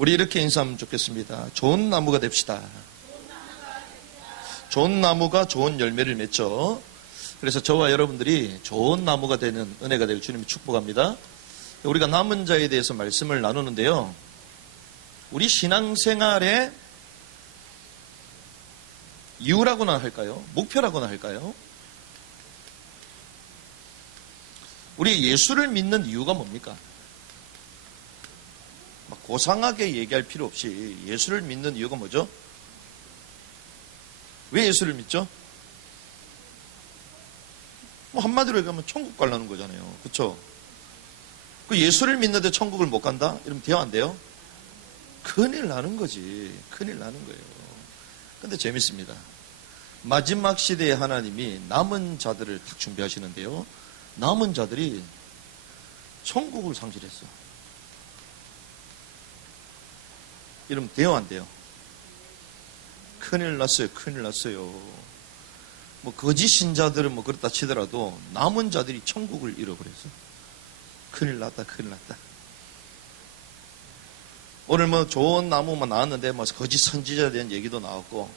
우리 이렇게 인사하면 좋겠습니다. 좋은 나무가 됩시다. 좋은 나무가 좋은 열매를 맺죠. 그래서 저와 여러분들이 좋은 나무가 되는 은혜가 되길 주님이 축복합니다. 우리가 남은 자에 대해서 말씀을 나누는데요. 우리 신앙생활의 이유라고나 할까요? 목표라고나 할까요? 우리 예수를 믿는 이유가 뭡니까? 고상하게 얘기할 필요 없이 예수를 믿는 이유가 뭐죠? 왜 예수를 믿죠? 한마디로 얘기하면 천국 가려는 거잖아요. 그렇죠? 그 예수를 믿는데 천국을 못 간다? 이러면 돼요, 안 돼요? 큰일 나는 거지. 큰일 나는 거예요. 근데 재밌습니다. 마지막 시대에 하나님이 남은 자들을 딱 준비하시는데요. 남은 자들이 천국을 상실했어. 이러면 돼요, 안 돼요? 큰일 났어요. 큰일 났어요. 거짓 신자들은 그렇다 치더라도 남은 자들이 천국을 잃어버렸어. 큰일 났다, 큰일 났다. 오늘 좋은 나무만 나왔는데 거짓 선지자에 대한 얘기도 나왔고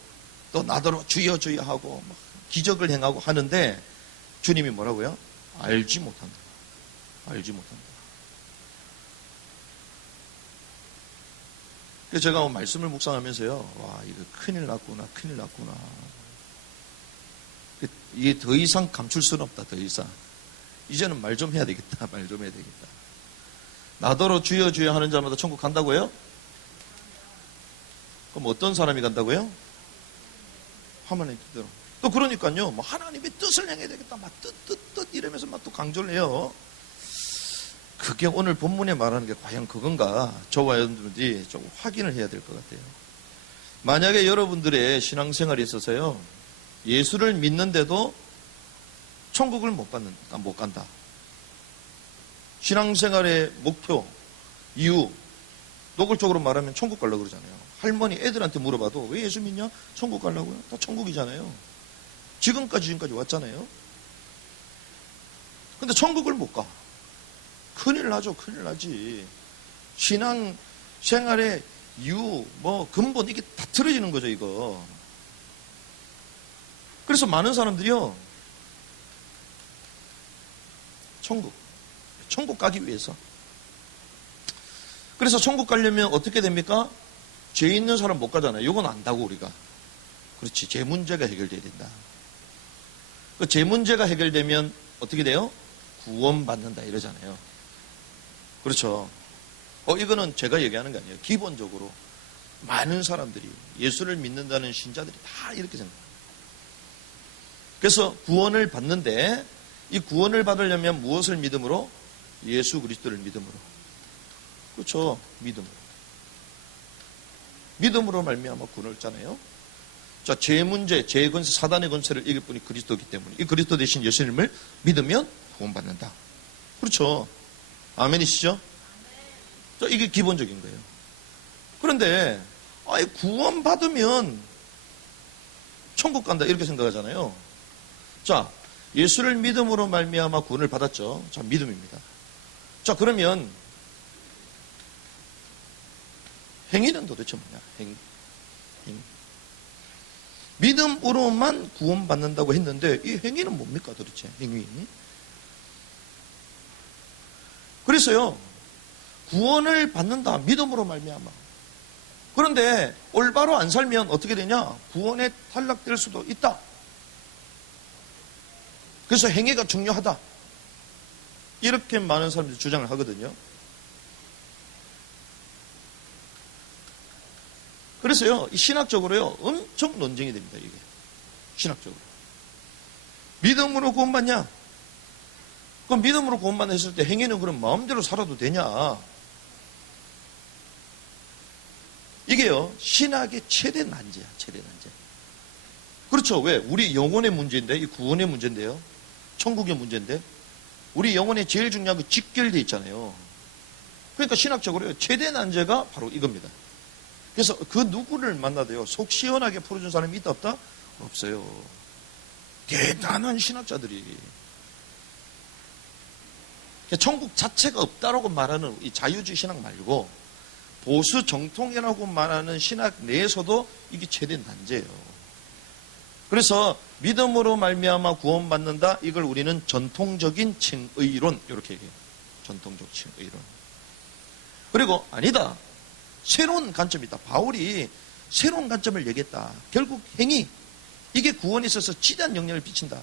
또 나더러 주여 주여 하고 기적을 행하고 하는데 주님이 뭐라고요? 알지 못한다. 알지 못한다. 그래서 제가 말씀을 묵상하면서요. 와, 이거 큰일 났구나, 큰일 났구나. 이게 더 이상 감출 수는 없다, 더 이상. 이제는 말 좀 해야 되겠다, 말 좀 해야 되겠다. 나더러 주여 주여 하는 자마다 천국 간다고요? 그럼 어떤 사람이 간다고요? 하나님의 뜻대로. 또 그러니까요, 하나님의 뜻을 행해야 되겠다, 뜻 이러면서 또 강조를 해요. 그게 오늘 본문에 말하는 게 과연 그건가? 저와 여러분들이 좀 확인을 해야 될 것 같아요. 만약에 여러분들의 신앙생활에 있어서요, 예수를 믿는데도 천국을 못 간다. 신앙생활의 목표, 이유, 노골적으로 말하면 천국 가려고 그러잖아요. 할머니 애들한테 물어봐도 왜 예수 믿냐? 천국 가려고요? 다 천국이잖아요. 지금까지 왔잖아요. 근데 천국을 못 가. 큰일 나죠. 큰일 나지. 신앙생활의 이유, 근본 이게 다 틀어지는 거죠, 이거. 그래서 많은 사람들이요, 천국 가기 위해서. 그래서 천국 가려면 어떻게 됩니까? 죄 있는 사람 못 가잖아요. 이건 안다고, 우리가. 그렇지. 죄 문제가 해결돼야 된다. 그 죄 문제가 해결되면 어떻게 돼요? 구원받는다 이러잖아요. 그렇죠. 이거는 제가 얘기하는 게 아니에요. 기본적으로 많은 사람들이 예수를 믿는다는 신자들이 다 이렇게 생각해요. 그래서 구원을 받는데 이 구원을 받으려면 무엇을 믿음으로? 예수 그리스도를 믿음으로. 그렇죠. 믿음으로 말미암아 구원을 얻잖아요. 자, 죄 문제, 죄의 권세, 사단의 권세를 이길 분이 그리스도이기 때문에 이 그리스도 대신 예수님을 믿으면 구원받는다. 그렇죠. 아멘이시죠? 자, 이게 기본적인 거예요. 그런데 구원받으면 천국 간다 이렇게 생각하잖아요. 자, 예수를 믿음으로 말미암아 구원을 받았죠. 자, 믿음입니다. 자, 그러면 행위는 도대체 뭐냐? 행위. 믿음으로만 구원받는다고 했는데 이 행위는 뭡니까 도대체? 행위. 그래서요, 구원을 받는다. 믿음으로 말미암아. 그런데 올바로 안 살면 어떻게 되냐? 구원에 탈락될 수도 있다. 그래서 행위가 중요하다. 이렇게 많은 사람들이 주장을 하거든요. 그래서요, 이 신학적으로요, 엄청 논쟁이 됩니다, 이게. 신학적으로. 믿음으로 구원받냐? 그럼 믿음으로 구원받았을 때 행위는 그럼 마음대로 살아도 되냐? 이게요, 신학의 최대 난제야, 최대 난제. 그렇죠. 왜? 우리 영혼의 문제인데, 이 구원의 문제인데요. 천국의 문제인데, 우리 영혼에 제일 중요한 게 직결되어 있잖아요. 그러니까 신학적으로요, 최대 난제가 바로 이겁니다. 그래서 그 누구를 만나도요, 속 시원하게 풀어준 사람이 있다, 없다? 없어요. 대단한 신학자들이. 천국 자체가 없다라고 말하는 이 자유주의 신학 말고, 보수 정통이라고 말하는 신학 내에서도 이게 최대 난제예요. 그래서 믿음으로 말미암아 구원받는다. 이걸 우리는 전통적인 칭의론 이렇게 얘기해요. 전통적 칭의론. 그리고 아니다. 새로운 관점이 있다. 바울이 새로운 관점을 얘기했다. 결국 행위. 이게 구원에 있어서 지대한 영향을 끼친다.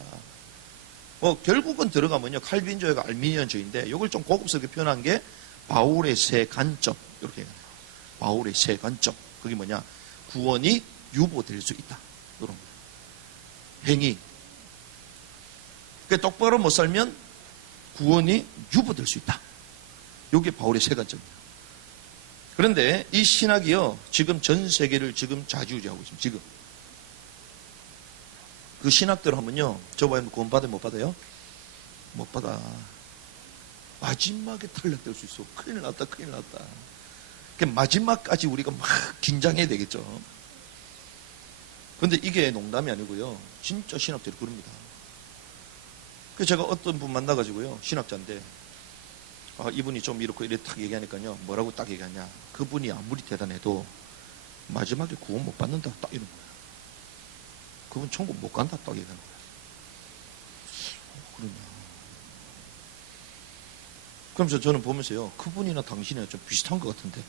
결국은 들어가면요. 칼빈주의가 알미니언주의인데 이걸 좀 고급스럽게 표현한 게 바울의 새 관점. 이렇게 얘기해요. 바울의 새 관점. 그게 뭐냐? 구원이 유보될 수 있다. 이런 거예요. 행위. 그러니까 똑바로 못 살면 구원이 유보될 수 있다. 이게 바울의 새 관점이에요. 그런데 이 신학이요. 지금 전 세계를 지금 좌지우지하고 있습니다. 지금. 그 신학대로 하면요. 저번에 구원 받아요? 못 받아요? 못 받아. 마지막에 탈락될 수 있어. 큰일 났다. 큰일 났다. 마지막까지 우리가 막 긴장해야 되겠죠. 그런데 이게 농담이 아니고요. 진짜 신학자들이 그럽니다. 그래서 제가 어떤 분 만나가지고요. 신학자인데 이분이 좀 이렇게 딱 얘기하니까요. 뭐라고 딱 얘기하냐. 그분이 아무리 대단해도 마지막에 구원 못 받는다. 딱 이런 거예요. 그분 천국 못 간다. 딱 얘기하는 거예요. 그러냐. 그러면서 저는 보면서요. 그분이나 당신이나 좀 비슷한 것 같은데.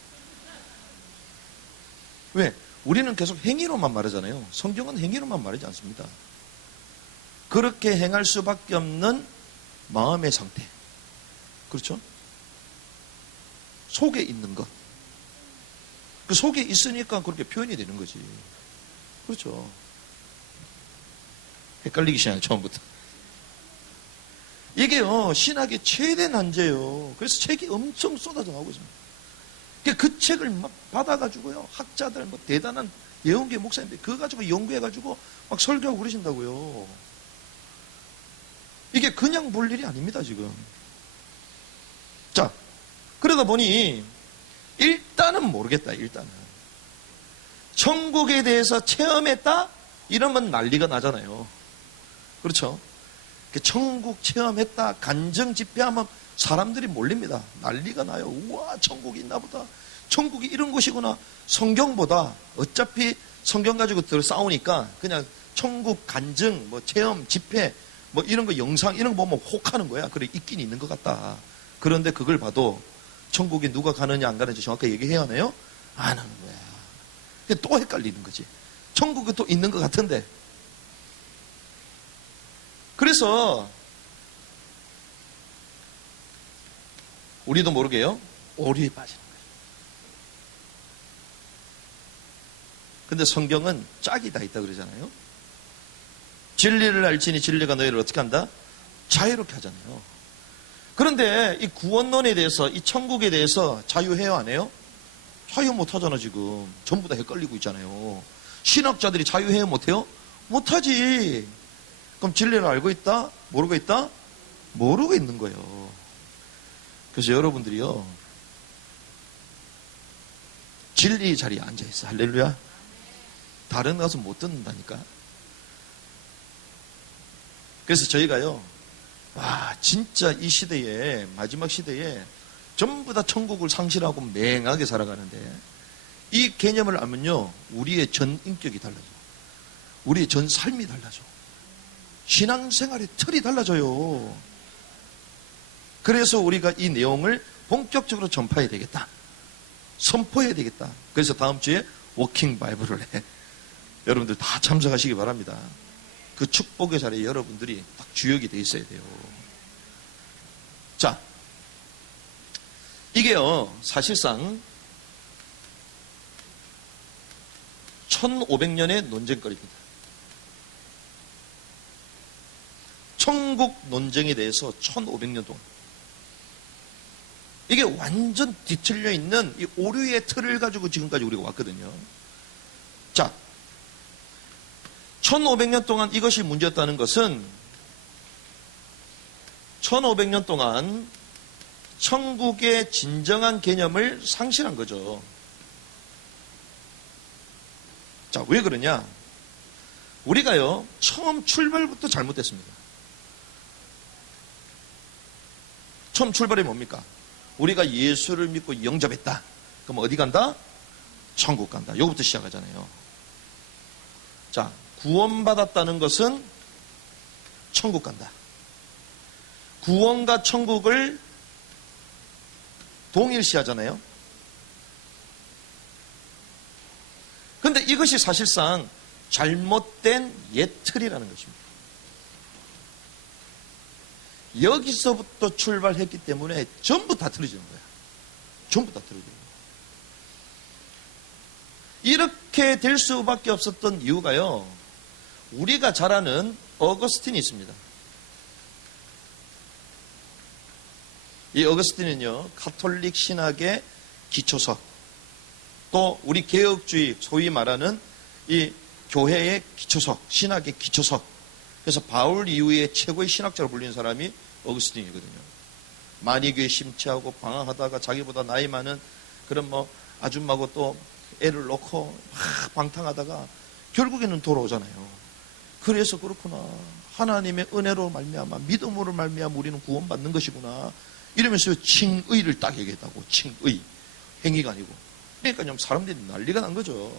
왜? 우리는 계속 행위로만 말하잖아요. 성경은 행위로만 말하지 않습니다. 그렇게 행할 수밖에 없는 마음의 상태. 그렇죠? 속에 있는 것. 그 속에 있으니까 그렇게 표현이 되는 거지. 그렇죠? 헷갈리기 시작해요, 처음부터. 이게요, 신학의 최대 난제예요. 그래서 책이 엄청 쏟아져 나오고 있습니다. 그 책을 막 받아가지고요, 학자들, 대단한 예언계 목사님들, 그거 가지고 연구해가지고 막 설교하고 그러신다고요. 이게 그냥 볼 일이 아닙니다, 지금. 자, 그러다 보니, 일단은 모르겠다, 일단은. 천국에 대해서 체험했다? 이러면 난리가 나잖아요. 그렇죠? 천국 체험했다, 간증 집회하면 사람들이 몰립니다. 난리가 나요. 우와, 천국이 있나 보다. 천국이 이런 곳이구나. 성경보다 어차피 성경 가지고 들 싸우니까 그냥 천국 간증, 체험, 집회, 이런 거 영상 이런 거 보면 혹하는 거야. 그래, 있긴 있는 것 같다. 그런데 그걸 봐도 천국에 누가 가느냐 안 가느냐 정확하게 얘기해야 하나요? 안 하는 거야. 또 헷갈리는 거지. 천국에 또 있는 것 같은데. 그래서 우리도 모르게요. 오류에 빠지는 거예요. 근데 성경은 짝이 다 있다 그러잖아요. 진리를 알지니 진리가 너희를 어떻게 한다? 자유롭게 하잖아요. 그런데 이 구원론에 대해서, 이 천국에 대해서 자유해요, 안 해요? 자유 못하잖아, 지금. 전부 다 헷갈리고 있잖아요. 신학자들이 자유해요, 못해요? 못하지. 그럼 진리를 알고 있다? 모르고 있다? 모르고 있는 거예요. 그래서 여러분들이요, 진리 자리에 앉아있어. 할렐루야. 다른 가서 못 듣는다니까. 그래서 저희가요, 와, 진짜 이 시대에, 마지막 시대에 전부 다 천국을 상실하고 맹하게 살아가는데, 이 개념을 알면요, 우리의 전 인격이 달라져. 우리의 전 삶이 달라져. 신앙생활의 틀이 달라져요. 그래서 우리가 이 내용을 본격적으로 전파해야 되겠다. 선포해야 되겠다. 그래서 다음 주에 워킹 바이블을 해. 여러분들 다 참석하시기 바랍니다. 그 축복의 자리에 여러분들이 딱 주역이 돼 있어야 돼요. 자, 이게요, 사실상 1500년의 논쟁거리입니다. 천국 논쟁에 대해서 1500년 동안. 이게 완전 뒤틀려 있는 이 오류의 틀을 가지고 지금까지 우리가 왔거든요. 자, 1500년 동안 이것이 문제였다는 것은 1500년 동안 천국의 진정한 개념을 상실한 거죠. 자, 왜 그러냐? 우리가요, 처음 출발부터 잘못됐습니다. 처음 출발이 뭡니까? 우리가 예수를 믿고 영접했다. 그럼 어디 간다? 천국 간다. 요거부터 시작하잖아요. 자, 구원받았다는 것은 천국 간다. 구원과 천국을 동일시하잖아요. 그런데 이것이 사실상 잘못된 예틀이라는 것입니다. 여기서부터 출발했기 때문에 전부 다 틀어지는 거야. 전부 다 틀어지는 거야. 이렇게 될 수밖에 없었던 이유가요, 우리가 잘 아는 어거스틴이 있습니다. 이 어거스틴은요, 가톨릭 신학의 기초석, 또 우리 개혁주의, 소위 말하는 이 교회의 기초석, 신학의 기초석. 그래서 바울 이후에 최고의 신학자로 불리는 사람이 어거스틴이거든요. 만이교에 심취하고 방황하다가 자기보다 나이 많은 그런 아줌마고 또 애를 놓고 막 방탕하다가 결국에는 돌아오잖아요. 그래서 그렇구나. 하나님의 은혜로 말미암아, 믿음으로 말미암아 우리는 구원받는 것이구나. 이러면서 칭의를 딱 얘기했다고. 칭의. 행위가 아니고. 그러니까 좀 사람들이 난리가 난 거죠.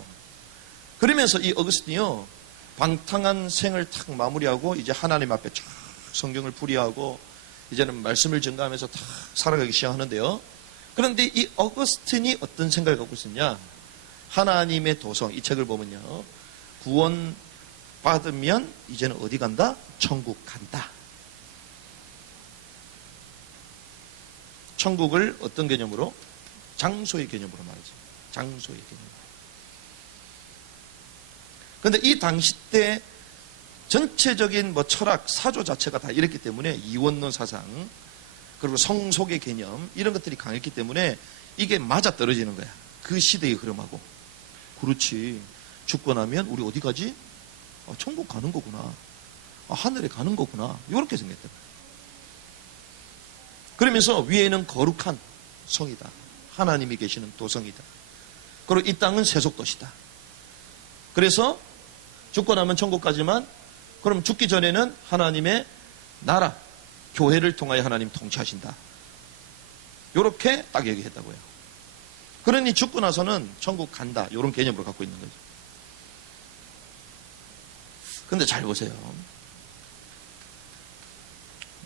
그러면서 이 어거스틴이요, 방탕한 생을 탁 마무리하고 이제 하나님 앞에 쫙 성경을 풀이하고 이제는 말씀을 증가하면서 탁 살아가기 시작하는데요. 그런데 이 어거스틴이 어떤 생각을 갖고 있었냐? 하나님의 도성, 이 책을 보면요, 구원 받으면 이제는 어디 간다? 천국 간다. 천국을 어떤 개념으로? 장소의 개념으로 말이죠. 장소의 개념. 그런데 이 당시 때 전체적인 철학, 사조 자체가 다 이랬기 때문에 이원론 사상, 그리고 성속의 개념, 이런 것들이 강했기 때문에 이게 맞아 떨어지는 거야. 그 시대의 흐름하고. 그렇지. 죽고 나면 우리 어디 가지? 천국 가는 거구나. 하늘에 가는 거구나. 이렇게 생겼다. 그러면서 위에는 거룩한 성이다. 하나님이 계시는 도성이다. 그리고 이 땅은 세속도시다. 그래서 죽고 나면 천국 가지만, 그럼 죽기 전에는 하나님의 나라, 교회를 통하여 하나님 통치하신다. 이렇게 딱 얘기했다고요. 그러니 죽고 나서는 천국 간다. 이런 개념으로 갖고 있는 거죠. 근데 잘 보세요.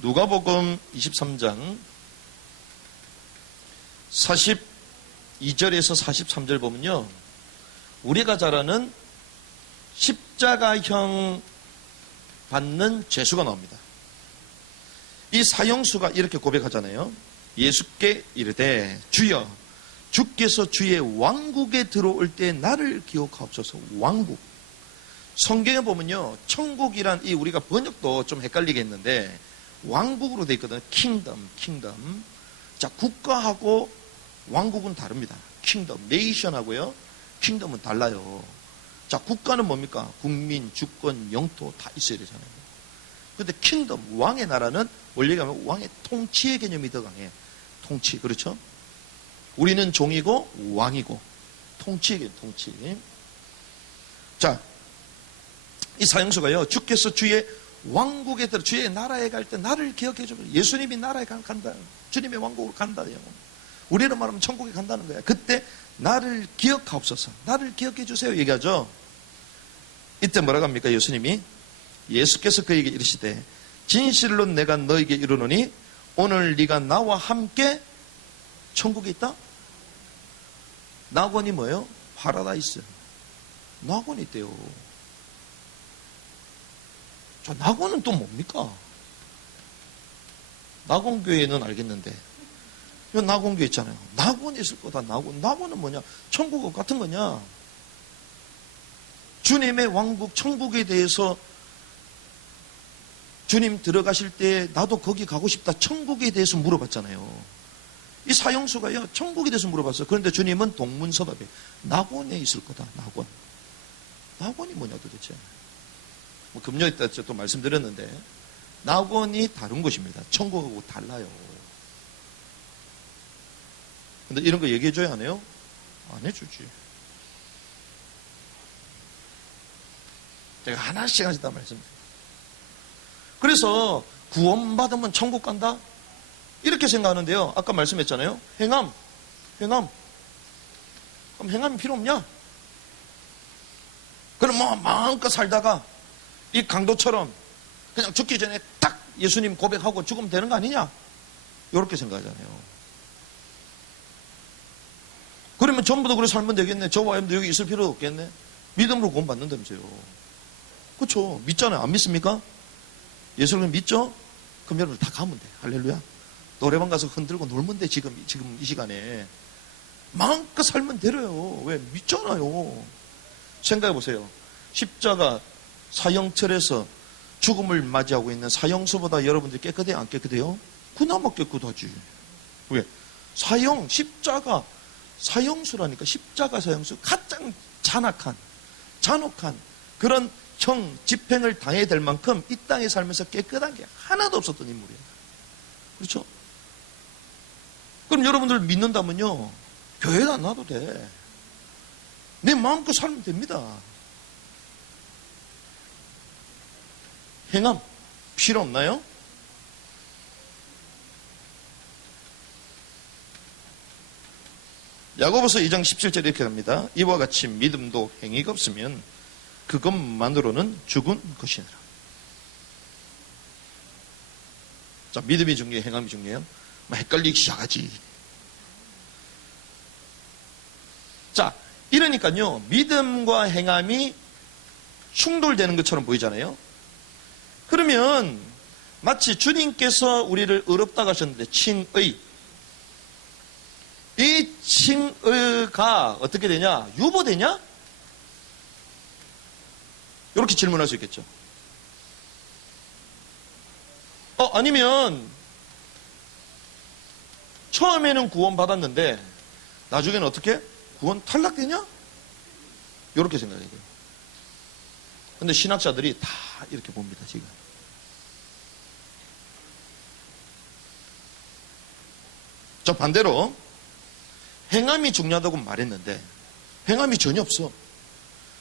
누가복음 23장 42절에서 43절 보면요, 우리가 잘 아는 십자가형 받는 죄수가 나옵니다. 이 사형수가 이렇게 고백하잖아요. 예수께 이르되 주여, 주께서 주의 왕국에 들어올 때 나를 기억하옵소서. 왕국. 성경에 보면요, 천국이란 이 우리가 번역도 좀 헷갈리겠는데 왕국으로 되어 있거든요. 킹덤. 자, 국가하고 왕국은 다릅니다. 킹덤, 네이션하고요, 킹덤은 달라요. 자, 국가는 뭡니까? 국민, 주권, 영토 다 있어야 되잖아요. 근데 킹덤, 왕의 나라는 원래 가면 왕의 통치의 개념이 더 강해. 통치, 그렇죠? 우리는 종이고 왕이고 통치의 개념, 통치. 자, 이 사형수가요, 주께서 주의 왕국에 들어, 주의 나라에 갈 때 나를 기억해 줘. 예수님이 나라에 간다. 주님의 왕국으로 간다요. 우리는 말하면 천국에 간다는 거야. 그때 나를 기억하옵소서. 나를 기억해 주세요. 얘기하죠. 이때 뭐라고 합니까? 예수님이, 예수께서 그에게 이르시되 진실로 내가 너에게 이르노니 오늘 네가 나와 함께 천국에 있다? 낙원이 뭐예요? 파라다이스. 낙원이 있대요. 저 낙원은 또 뭡니까? 낙원교회는 알겠는데, 이 낙원교회 있잖아요. 낙원이 있을 거다. 낙원은 뭐냐? 천국과 같은 거냐? 주님의 왕국, 천국에 대해서 주님 들어가실 때 나도 거기 가고 싶다. 천국에 대해서 물어봤잖아요. 이 사형수가요, 천국에 대해서 물어봤어요. 그런데 주님은 동문서답에 낙원에 있을 거다. 낙원. 낙원이 뭐냐 도대체? 금요일 때 또 말씀드렸는데 낙원이 다른 곳입니다. 천국하고 달라요. 근데 이런 거 얘기해줘야 하네요? 안 해주지. 제가 하나씩 다 말씀드려요. 그래서 구원받으면 천국 간다? 이렇게 생각하는데요. 아까 말씀했잖아요. 행함. 그럼 행함이 필요 없냐? 그럼 뭐 마음껏 살다가 이 강도처럼 그냥 죽기 전에 딱 예수님 고백하고 죽으면 되는 거 아니냐? 이렇게 생각하잖아요. 그러면 전부 다 그렇게 살면 되겠네. 저와 여러분도 여기 있을 필요도 없겠네. 믿음으로 구원받는다면서요. 그렇죠. 믿잖아요. 안 믿습니까? 예수를 믿죠? 그럼 여러분 다 가면 돼. 할렐루야. 노래방 가서 흔들고 놀면 돼. 지금 이 시간에. 마음껏 살면 되려요. 왜? 믿잖아요. 생각해 보세요. 십자가 사형철에서 죽음을 맞이하고 있는 사형수보다 여러분들이 깨끗해요? 안 깨끗해요? 그나마 깨끗하지. 왜? 사형, 십자가 사형수라니까. 십자가 사형수. 가장 잔혹한 그런 집행을 당해야 될 만큼 이 땅에 살면서 깨끗한 게 하나도 없었던 인물이에요. 그렇죠? 그럼 여러분들 믿는다면요, 교회도 안 나와도 돼. 내 마음껏 살면 됩니다. 행함 필요 없나요? 야고보서 2장 17절에 이렇게 합니다. 이와 같이 믿음도 행위가 없으면 그것만으로는 죽은 것이니라. 자, 믿음이 중요해요? 행함이 중요해요? 헷갈리기 시작하지. 자, 이러니까요, 믿음과 행함이 충돌되는 것처럼 보이잖아요. 그러면 마치 주님께서 우리를 의롭다고 하셨는데, 칭의. 이 칭의가 어떻게 되냐? 유보되냐? 이렇게 질문할 수 있겠죠. 아니면 처음에는 구원받았는데 나중에는 어떻게? 구원 탈락되냐? 이렇게 생각해야 돼요. 근데 신학자들이 다 이렇게 봅니다, 지금. 저 반대로 행함이 중요하다고 말했는데 행함이 전혀 없어.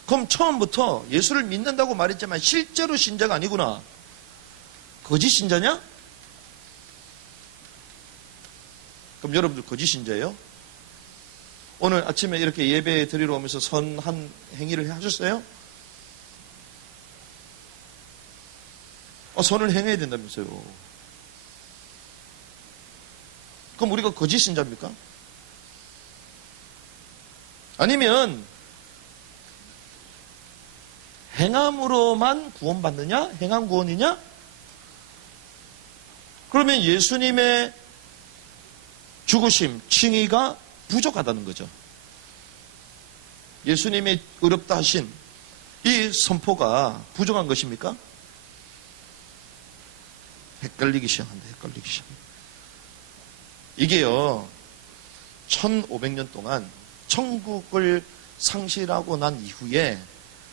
그럼 처음부터 예수를 믿는다고 말했지만 실제로 신자가 아니구나. 거짓 신자냐? 그럼 여러분들 거짓 신자예요? 오늘 아침에 이렇게 예배 드리러 오면서 선한 행위를 하셨어요? 선을 행해야 된다면서요. 그럼 우리가 거짓 신자입니까? 아니면 행함으로만 구원받느냐? 행함 구원이냐? 그러면 예수님의 죽으심, 칭의가 부족하다는 거죠. 예수님의 의롭다 하신 이 선포가 부족한 것입니까? 헷갈리기 시작한다. 헷갈리기 시작한다. 이게요, 1500년 동안 천국을 상실하고 난 이후에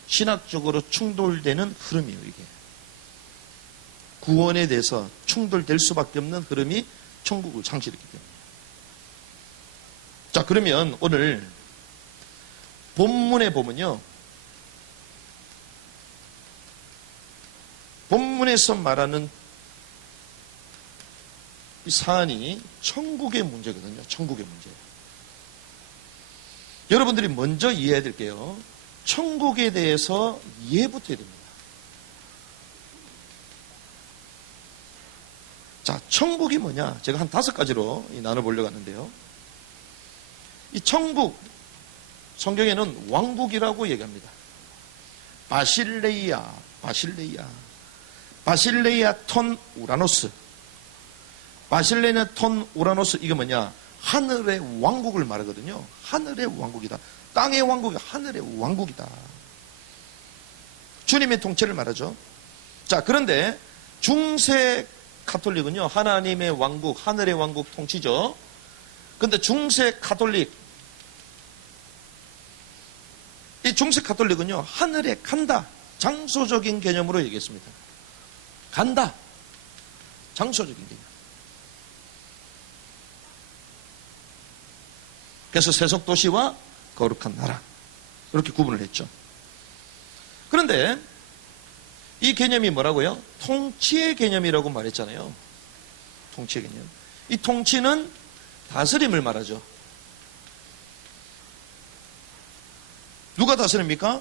신학적으로 충돌되는 흐름이에요, 이게. 구원에 대해서 충돌될 수밖에 없는 흐름이 천국을 상실했기 때문에. 자, 그러면 오늘 본문에 보면요, 본문에서 말하는 이 사안이 천국의 문제거든요. 천국의 문제. 여러분들이 먼저 이해해야 될 게요, 천국에 대해서 이해부터 해야 됩니다. 자, 천국이 뭐냐? 제가 한 5가지로 나눠보려고 하는데요. 이 천국, 성경에는 왕국이라고 얘기합니다. 바실레이아 톤 우라노스. 바실레이아 톤 우라노스, 이게 뭐냐? 하늘의 왕국을 말하거든요. 하늘의 왕국이다. 땅의 왕국이 하늘의 왕국이다. 주님의 통치를 말하죠. 자, 그런데 중세 가톨릭은요, 하나님의 왕국, 하늘의 왕국 통치죠. 그런데 중세 가톨릭, 이 중세 가톨릭은요, 하늘에 간다. 장소적인 개념으로 얘기했습니다. 간다. 장소적인 개념. 그래서 세속 도시와 거룩한 나라, 이렇게 구분을 했죠. 그런데 이 개념이 뭐라고요? 통치의 개념이라고 말했잖아요. 통치의 개념. 이 통치는 다스림을 말하죠. 누가 다스립니까?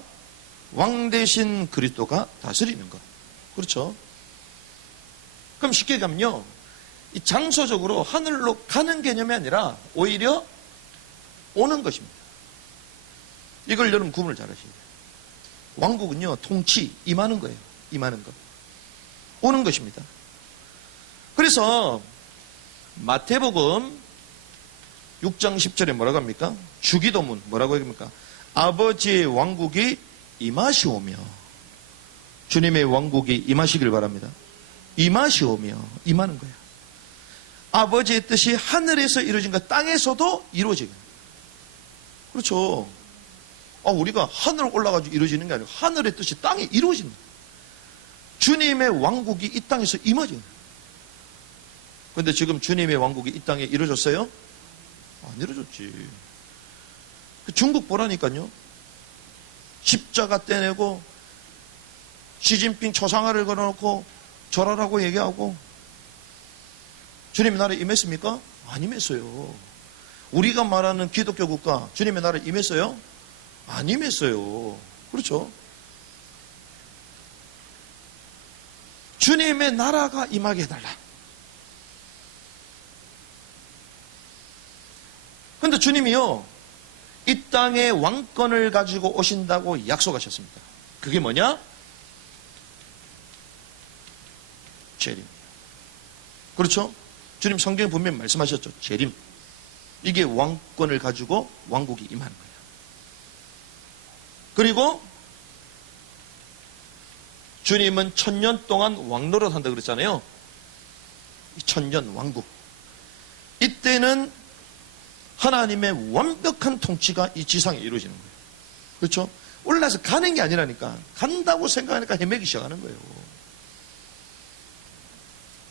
왕 대신 그리스도가 다스리는 것. 그렇죠? 그럼 쉽게 가면요, 이 장소적으로 하늘로 가는 개념이 아니라 오히려 오는 것입니다. 이걸 여러분 구분을 잘 하셔야 돼요. 왕국은요, 통치, 임하는 거예요. 임하는 것. 오는 것입니다. 그래서 마태복음 6장 10절에 뭐라고 합니까? 주기도문 뭐라고 합니까? 아버지의 왕국이 임하시오며, 주님의 왕국이 임하시길 바랍니다. 임하시오며, 임하는 거예요. 아버지의 뜻이 하늘에서 이루어진 것, 땅에서도 이루어지게. 그렇죠. 우리가 하늘 올라가지고 이루어지는 게 아니고 하늘의 뜻이 땅에 이루어진다. 주님의 왕국이 이 땅에서 임하죠. 그런데 지금 주님의 왕국이 이 땅에 이루어졌어요? 안 이루어졌지. 중국 보라니까요. 십자가 떼내고 시진핑 초상화를 걸어놓고 절하라고 얘기하고, 주님의 나라에 임했습니까? 안 임했어요. 우리가 말하는 기독교 국가, 주님의 나라에 임했어요? 안 임했어요. 그렇죠? 주님의 나라가 임하게 해달라. 그런데 주님이요, 이 땅에 왕권을 가지고 오신다고 약속하셨습니다. 그게 뭐냐? 재림. 그렇죠? 주님 성경에 분명히 말씀하셨죠. 재림. 이게 왕권을 가지고 왕국이 임하는 거예요. 그리고 주님은 1000년 동안 왕노릇 한다고 그랬잖아요. 1000년 왕국. 이때는 하나님의 완벽한 통치가 이 지상에 이루어지는 거예요. 그렇죠? 올라서 가는 게 아니라니까. 간다고 생각하니까 헤매기 시작하는 거예요.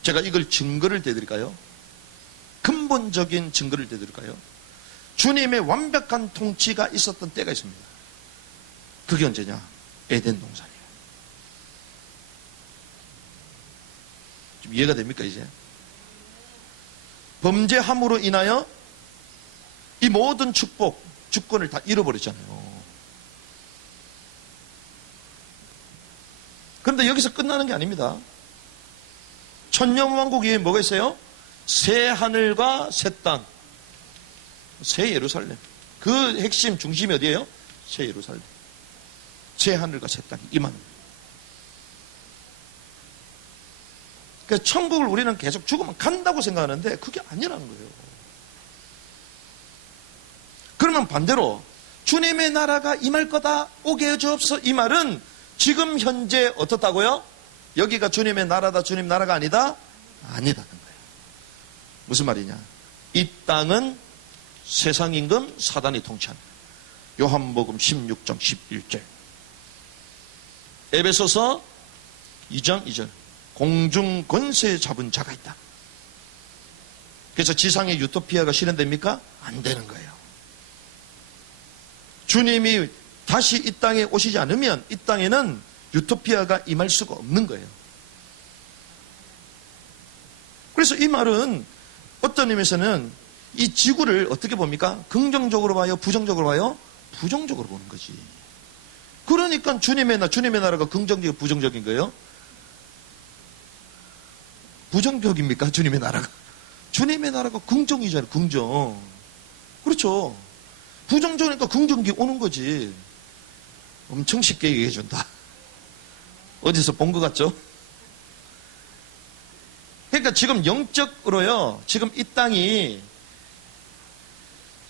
제가 이걸 증거를 대드릴까요? 근본적인 증거를 대드릴까요? 주님의 완벽한 통치가 있었던 때가 있습니다. 그게 언제냐? 에덴 동산이에요. 좀 이해가 됩니까, 이제? 범죄함으로 인하여 이 모든 축복, 주권을 다 잃어버렸잖아요. 그런데 여기서 끝나는 게 아닙니다. 천년왕국에 뭐가 있어요? 새 하늘과 새 땅, 새 예루살렘. 그 핵심 중심이 어디예요? 새 예루살렘. 새 하늘과 새 땅이 임하는 거예요. 그러니까 천국을 우리는 계속 죽으면 간다고 생각하는데 그게 아니라는 거예요. 그러면 반대로 주님의 나라가 임할 거다, 오게 해주옵소서, 이 말은 지금 현재 어떻다고요? 여기가 주님의 나라다, 주님 나라가 아니다? 아니다는 거예요. 무슨 말이냐? 이 땅은 세상 임금 사단이 통치한다. 요한복음 16장 11절. 에베소서 2장 2절. 공중 권세 잡은 자가 있다. 그래서 지상의 유토피아가 실현됩니까? 안 되는 거예요. 주님이 다시 이 땅에 오시지 않으면 이 땅에는 유토피아가 임할 수가 없는 거예요. 그래서 이 말은 어떤 의미에서는 이 지구를 어떻게 봅니까? 긍정적으로 봐요? 부정적으로 봐요? 부정적으로 보는 거지. 그러니까 주님의 나라가 긍정적이고 부정적인 거예요? 부정적입니까? 주님의 나라가? 주님의 나라가 긍정이잖아요. 긍정. 그렇죠. 부정적이니까 긍정이 오는 거지. 엄청 쉽게 얘기해 준다. 어디서 본 것 같죠? 그러니까 지금 영적으로요, 지금 이 땅이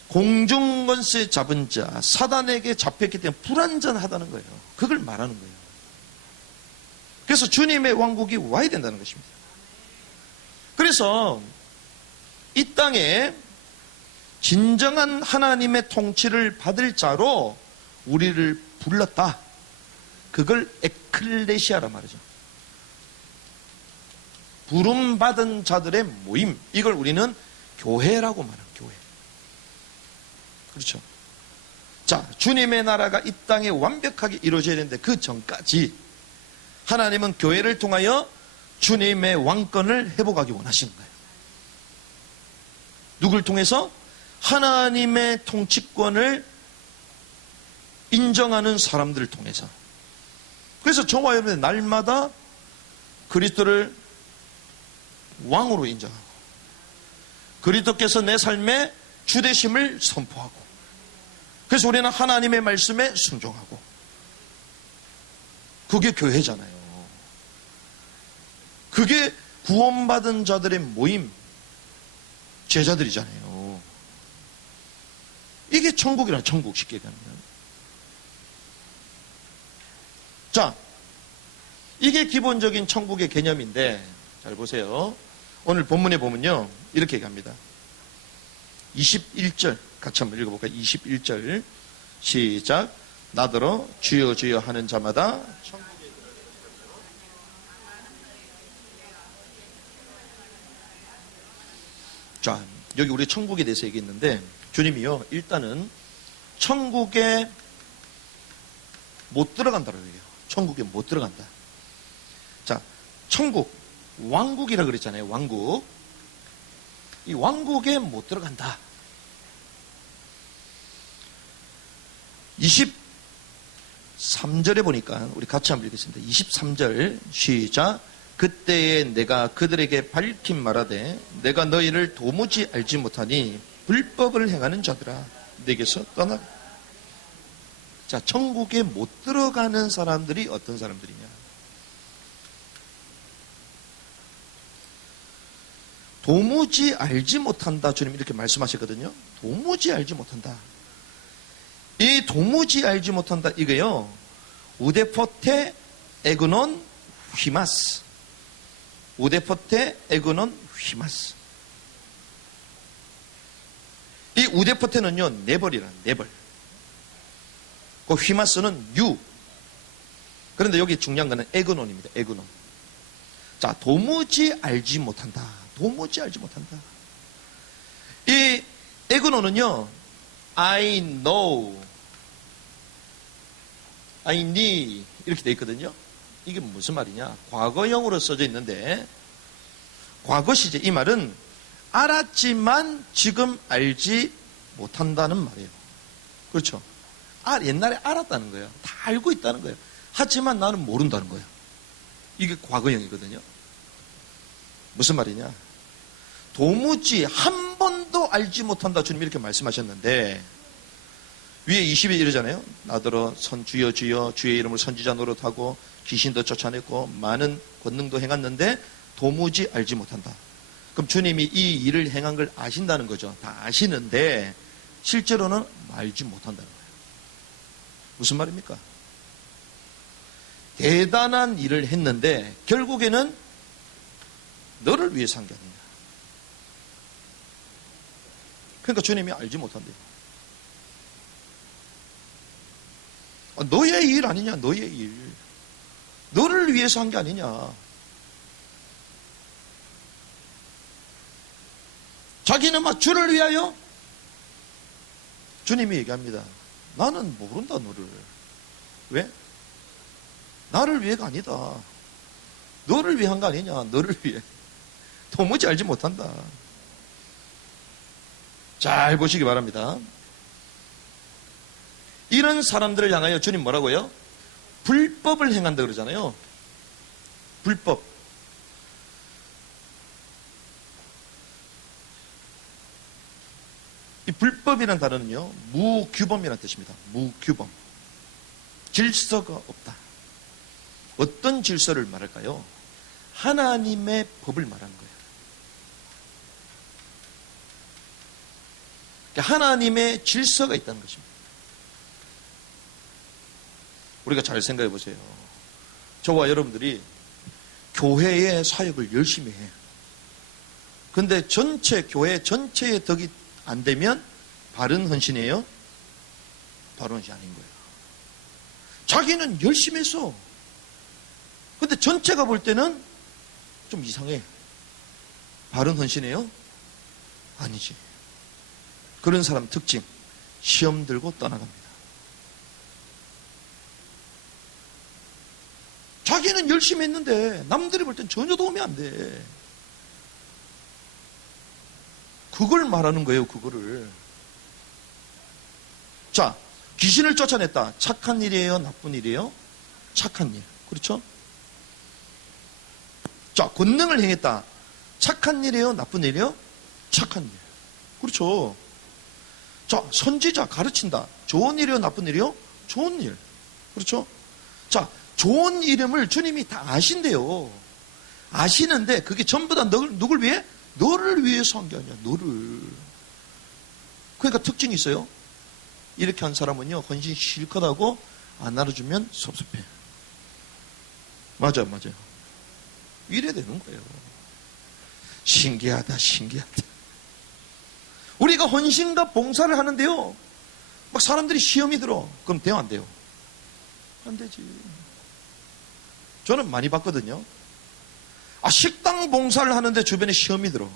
공중권세 잡은 자, 사단에게 잡혔기 때문에 불완전하다는 거예요. 그걸 말하는 거예요. 그래서 주님의 왕국이 와야 된다는 것입니다. 그래서 이 땅에 진정한 하나님의 통치를 받을 자로 우리를 불렀다. 그걸 에클레시아라 말이죠. 부름받은 자들의 모임. 이걸 우리는 교회라고 말합니다. 교회. 그렇죠. 자, 주님의 나라가 이 땅에 완벽하게 이루어져야 되는데 그 전까지 하나님은 교회를 통하여 주님의 왕권을 회복하기 원하시는 거예요. 누굴 통해서? 하나님의 통치권을 인정하는 사람들을 통해서. 그래서 저와 여러분의 날마다 그리스도를 왕으로 인정하고 그리스도께서 내 삶의 주되심을 선포하고, 그래서 우리는 하나님의 말씀에 순종하고, 그게 교회잖아요. 그게 구원받은 자들의 모임, 제자들이잖아요. 이게 천국이란, 천국 쉽게 얘기하면. 자, 이게 기본적인 천국의 개념인데, 잘 보세요. 오늘 본문에 보면요, 이렇게 얘기합니다. 21절 같이 한번 읽어볼까요? 21절 시작. 나더러 주여 주여 하는 자마다 천국에. 자, 여기 우리 천국에 대해서 얘기했는데, 주님이요, 일단은 천국에 못 들어간다고 얘기해요. 천국에 못 들어간다. 자, 천국, 왕국이라 그랬잖아요. 왕국. 이 왕국에 못 들어간다. 23절에 보니까 우리 같이 한번 읽겠습니다. 23절 시작. 그때에 내가 그들에게 밝힌 말하되 내가 너희를 도무지 알지 못하니 불법을 행하는 자들아 내게서 떠나. 자, 천국에 못 들어가는 사람들이 어떤 사람들이냐? 도무지 알지 못한다. 주님 이렇게 말씀하셨거든요. 도무지 알지 못한다. 이 도무지 알지 못한다 이거요, 우데포테 에그논 휘마스. 우데포테 에그논 휘마스. 이 우데포테는요, 네벌이란, 네벌. 그 휘마스는 유. 그런데 여기 중요한 거는 에그논입니다. 에그논. 자, 도무지 알지 못한다. 도무지 알지 못한다. 이 에그논은요, I know, I need 이렇게 돼 있거든요. 이게 무슨 말이냐? 과거형으로 써져 있는데, 과거 시제, 이 말은 알았지만 지금 알지 못한다는 말이에요. 그렇죠? 옛날에 알았다는 거예요. 다 알고 있다는 거예요. 하지만 나는 모른다는 거예요. 이게 과거형이거든요. 무슨 말이냐? 도무지 한 번도 알지 못한다. 주님 이렇게 말씀하셨는데, 위에 20에 이러잖아요. 나더러 주여 주여 주의 이름으로 선지자 노릇하고 귀신도 쫓아냈고 많은 권능도 행했는데 도무지 알지 못한다. 그럼 주님이 이 일을 행한 걸 아신다는 거죠. 다 아시는데 실제로는 알지 못한다는 거예요. 무슨 말입니까? 대단한 일을 했는데 결국에는 너를 위해서 한 게 아니냐. 그러니까 주님이 알지 못한대요. 너의 일 아니냐, 너의 일. 너를 위해서 한 게 아니냐. 자기는 막 주를 위하여? 주님이 얘기합니다. 나는 모른다, 너를. 왜? 나를 위해가 아니다. 너를 위한 거 아니냐, 너를 위해. 도무지 알지 못한다. 잘 보시기 바랍니다. 이런 사람들을 향하여 주님 뭐라고요? 불법을 행한다 그러잖아요. 불법. 이 불법이라는 단어는요, 무규범이라는 뜻입니다. 무규범. 질서가 없다. 어떤 질서를 말할까요? 하나님의 법을 말하는 거예요. 그러니까 하나님의 질서가 있다는 것입니다. 우리가 잘 생각해 보세요. 저와 여러분들이 교회의 사역을 열심히 해요. 근데 교회 전체의 덕이 안 되면 바른 헌신이에요? 바른 헌신 아닌 거예요. 자기는 열심히 했어. 근데 전체가 볼 때는 좀 이상해. 바른 헌신이에요? 아니지. 그런 사람 특징, 시험 들고 떠나갑니다. 자기는 열심히 했는데 남들이 볼 땐 전혀 도움이 안 돼. 그걸 말하는 거예요, 그거를. 자, 귀신을 쫓아냈다. 착한 일이에요? 나쁜 일이에요? 착한 일. 그렇죠? 자, 권능을 행했다. 착한 일이에요? 나쁜 일이에요? 착한 일. 그렇죠? 자, 선지자 가르친다. 좋은 일이에요? 나쁜 일이에요? 좋은 일. 그렇죠? 자, 좋은 이름을 주님이 다 아신대요. 아시는데 그게 전부 다 누굴 위해? 너를 위해서 한 게 아니야. 너를. 그러니까 특징이 있어요. 이렇게 한 사람은요, 헌신 실컷 하고 안 알아주면 섭섭해. 맞아요. 이래야 되는 거예요. 신기하다. 우리가 헌신과 봉사를 하는데요, 막 사람들이 시험이 들어. 그럼 돼요, 안 돼요? 안 되지. 저는 많이 봤거든요. 식당 봉사를 하는데 주변에 시험이 들어.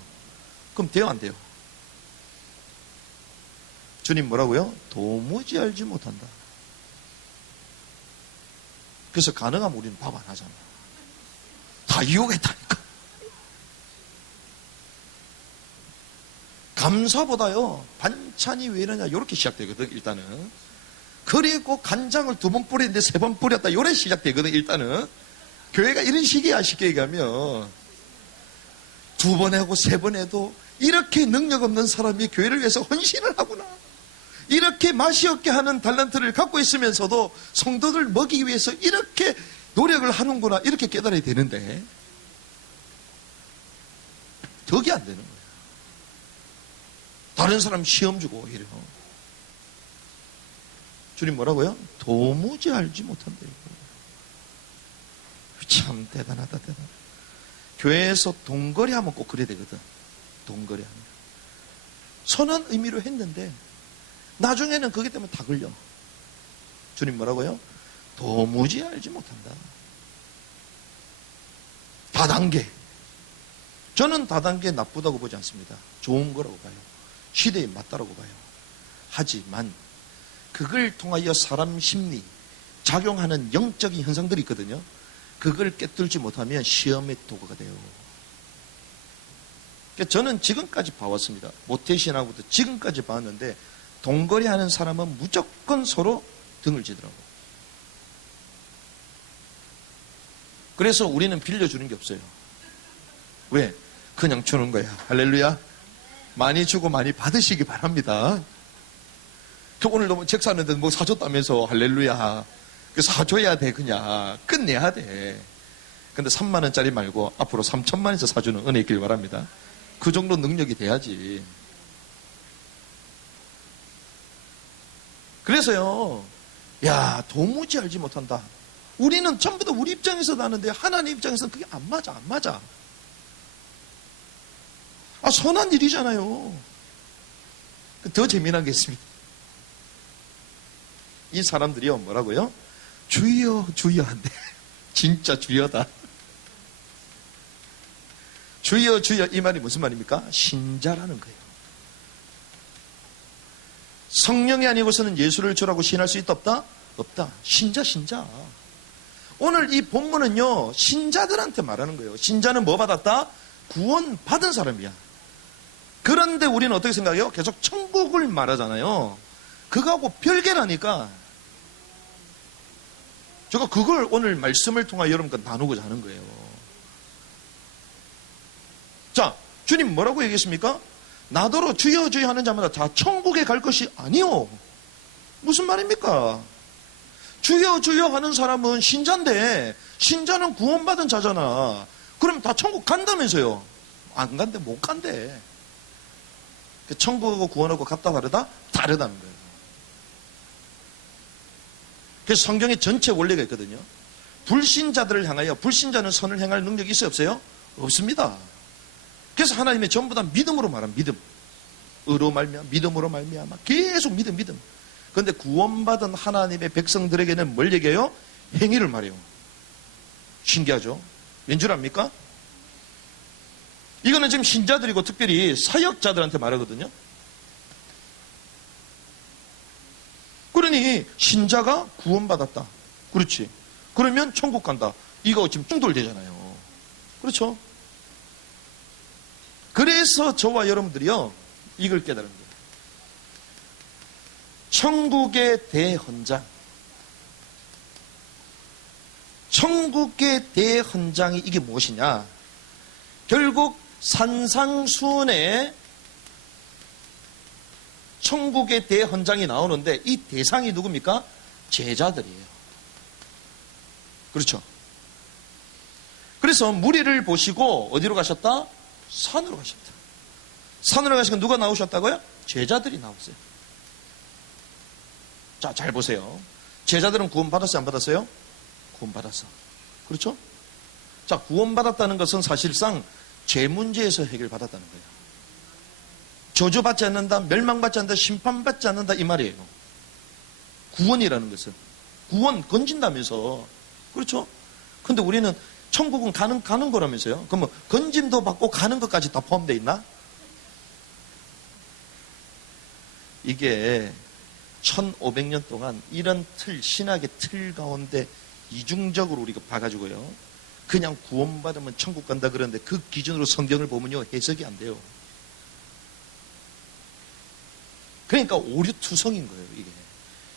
그럼 돼요, 안 돼요? 주님 뭐라고요? 도무지 알지 못한다. 그래서 가능하면 우리는 밥 안 하잖아. 다 유혹했다니까. 감사보다요, 반찬이 왜 이러냐, 이렇게 시작되거든, 일단은. 그리고 간장을 2번 뿌렸는데 3번 뿌렸다, 요래 시작되거든, 일단은. 교회가 이런 식이야, 쉽게 얘기하면. 2번 하고 3번 해도 이렇게 능력 없는 사람이 교회를 위해서 헌신을 하구나. 이렇게 맛이 없게 하는 달란트를 갖고 있으면서도 성도들 먹이기 위해서 이렇게 노력을 하는구나, 이렇게 깨달아야 되는데 덕이 안 되는 거예요. 다른 사람 시험 주고 오히려. 주님 뭐라고요? 도무지 알지 못한다. 참 대단하다. 교회에서 동거리 하면 꼭 그래야 되거든. 동거리 하면 선한 의미로 했는데 나중에는 그게 때문에 다 걸려. 주님 뭐라고요? 도무지 알지 못한다. 다단계. 저는 다단계 나쁘다고 보지 않습니다. 좋은 거라고 봐요. 시대에 맞다라고 봐요. 하지만 그걸 통하여 사람 심리, 작용하는 영적인 현상들이 있거든요. 그걸 깨뚫지 못하면 시험의 도구가 돼요. 저는 지금까지 봐왔습니다. 모태신앙부터 지금까지 봤는데 동거리 하는 사람은 무조건 서로 등을 지더라고요. 그래서 우리는 빌려주는 게 없어요. 왜? 그냥 주는 거야. 할렐루야. 많이 주고 많이 받으시기 바랍니다. 오늘 너무 책 샀는데 뭐 사줬다면서 할렐루야. 사줘야 돼. 그냥 끝내야 돼. 근데 3만 원짜리 말고 앞으로 3천만 원에서 사주는 은혜 있길 바랍니다. 그 정도 능력이 돼야지. 그래서요, 야, 도무지 알지 못한다. 우리는 전부 다 우리 입장에서 나는데 하나님 입장에서는 그게 안 맞아. 선한 일이잖아요. 더 재미난 게 있습니다. 이 사람들이요, 뭐라고요? 주여 한대. 진짜 주여다. 주여 이 말이 무슨 말입니까? 신자라는 거예요. 성령이 아니고서는 예수를 주라고 신할 수 있다 없다? 없다. 신자. 오늘 이 본문은요, 신자들한테 말하는 거예요. 신자는 뭐 받았다? 구원 받은 사람이야. 그런데 우리는 어떻게 생각해요? 계속 천국을 말하잖아요. 그거하고 별개라니까. 제가 그걸 오늘 말씀을 통하여 여러분과 나누고자 하는 거예요. 자, 주님 뭐라고 얘기했습니까? 나더러 주여 하는 자마다 다 천국에 갈 것이 아니요. 무슨 말입니까? 주여 하는 사람은 신자인데, 신자는 구원받은 자잖아. 그럼 다 천국 간다면서요. 안 간대, 못 간대. 천국하고 구원하고 같다 다르다? 다르다는 거예요. 그래서 성경의 전체 원리가 있거든요. 불신자들을 향하여, 불신자는 선을 행할 능력이 있어요, 없어요? 없습니다. 그래서 하나님의 전부 다 믿음으로 말한 믿음. 의로 말미암아, 믿음으로 말미암아. 계속 믿음. 그런데 구원받은 하나님의 백성들에게는 뭘 얘기해요? 행위를 말해요. 신기하죠? 왠 줄 압니까? 이거는 지금 신자들이고 특별히 사역자들한테 말하거든요. 그러니 신자가 구원받았다. 그렇지. 그러면 천국 간다. 이거 지금 충돌되잖아요. 그렇죠? 그래서 저와 여러분들이요, 이걸 깨달은 거예요. 천국의 대헌장. 천국의 대헌장이 이게 무엇이냐? 결국 산상수훈에 천국의 대헌장이 나오는데 이 대상이 누굽니까? 제자들이에요. 그렇죠? 그래서 무리를 보시고 어디로 가셨다? 산으로 가셨다. 산으로 가시니까 누가 나오셨다고요? 제자들이 나왔어요. 자, 잘 보세요. 제자들은 구원받았어요? 안 받았어요? 구원받았어. 그렇죠? 자, 구원받았다는 것은 사실상 죄 문제에서 해결받았다는 거예요. 저주받지 않는다, 멸망받지 않는다, 심판받지 않는다 이 말이에요. 구원이라는 것은. 구원 건진다면서. 그렇죠? 근데 우리는 천국은 가는 거라면서요. 그러면 건짐도 받고 가는 것까지 다 포함되어 있나? 이게 1500년 동안 이런 틀, 신학의 틀 가운데 이중적으로 우리가 봐가지고요. 그냥 구원받으면 천국 간다 그러는데 그 기준으로 성경을 보면요. 해석이 안 돼요. 그러니까 오류투성인 거예요, 이게.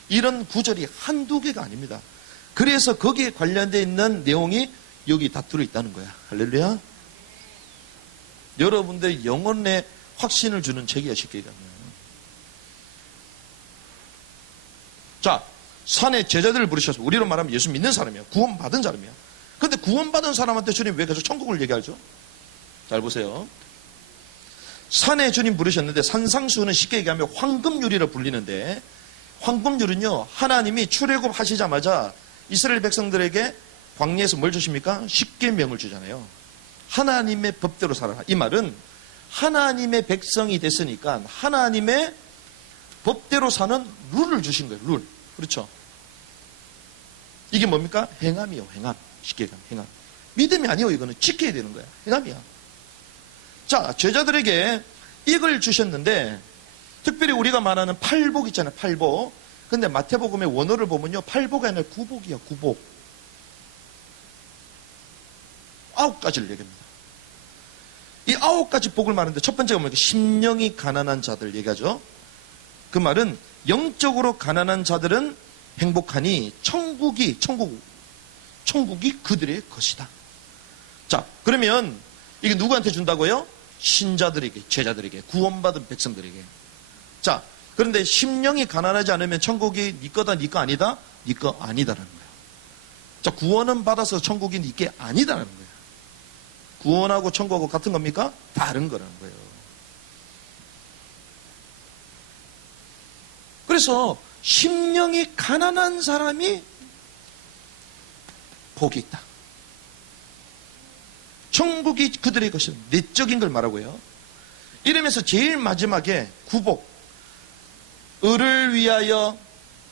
이런 구절이 한두 개가 아닙니다. 그래서 거기에 관련되어 있는 내용이 여기 다 들어있다는 거야. 할렐루야. 여러분들 영혼에 확신을 주는 책이야, 쉽게 얘기하면. 자, 산에 제자들을 부르셔서 우리로 말하면 예수 믿는 사람이야. 구원받은 사람이야. 근데 구원받은 사람한테 주님 왜 계속 천국을 얘기하죠? 잘 보세요. 산에 주님 부르셨는데 산상수훈은 쉽게 얘기하면 황금률이라 불리는데 황금률은요, 하나님이 출애굽 하시자마자 이스라엘 백성들에게 광야에서 뭘 주십니까? 십계명을 주잖아요. 하나님의 법대로 살아라. 이 말은 하나님의 백성이 됐으니까 하나님의 법대로 사는 룰을 주신 거예요. 룰. 그렇죠? 이게 뭡니까? 행함이요. 행함. 쉽게 얘기하면 행함. 믿음이 아니에요. 이거는 지켜야 되는 거야. 행함이야. 자, 제자들에게 이걸 주셨는데 특별히 우리가 말하는 팔복 있잖아요. 팔복. 근데 마태복음의 원어를 보면요. 팔복이 아니라 구복이야. 구복. 9가지를 얘기합니다. 이 9가지 복을 말하는데 첫 번째가 뭡니까? 심령이 가난한 자들 얘기하죠. 그 말은 영적으로 가난한 자들은 행복하니 천국이 그들의 것이다. 자, 그러면 이게 누구한테 준다고요? 신자들에게, 제자들에게, 구원받은 백성들에게. 자, 그런데 심령이 가난하지 않으면 천국이 네 거다, 네 거 아니다? 네 거 아니다라는 거예요. 자, 구원은 받아서 천국이 네 게 아니다라는 거예요. 구원하고 천국하고 같은 겁니까? 다른 거라는 거예요. 그래서 심령이 가난한 사람이 복이 있다. 천국이 그들의 것은 내적인 걸 말하고요. 이러면서 제일 마지막에 구복. 을을 위하여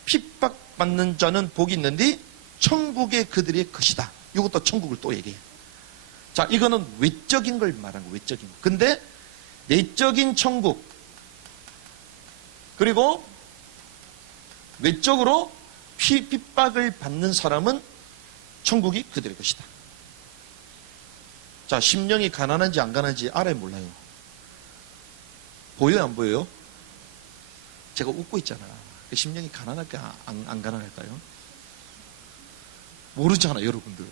핍박받는 자는 복이 있는데 천국의 그들의 것이다. 이것도 천국을 또 얘기해요. 자, 이거는 외적인 걸 말하는 거예요. 외적인 거. 근데 내적인 천국 그리고 외적으로 핍박을 받는 사람은 천국이 그들의 것이다. 자, 심령이 가난한지 안 가난한지 알아요, 몰라요? 보여요, 안 보여요? 제가 웃고 있잖아. 심령이 가난할까, 안 가난할까요? 모르잖아, 여러분들.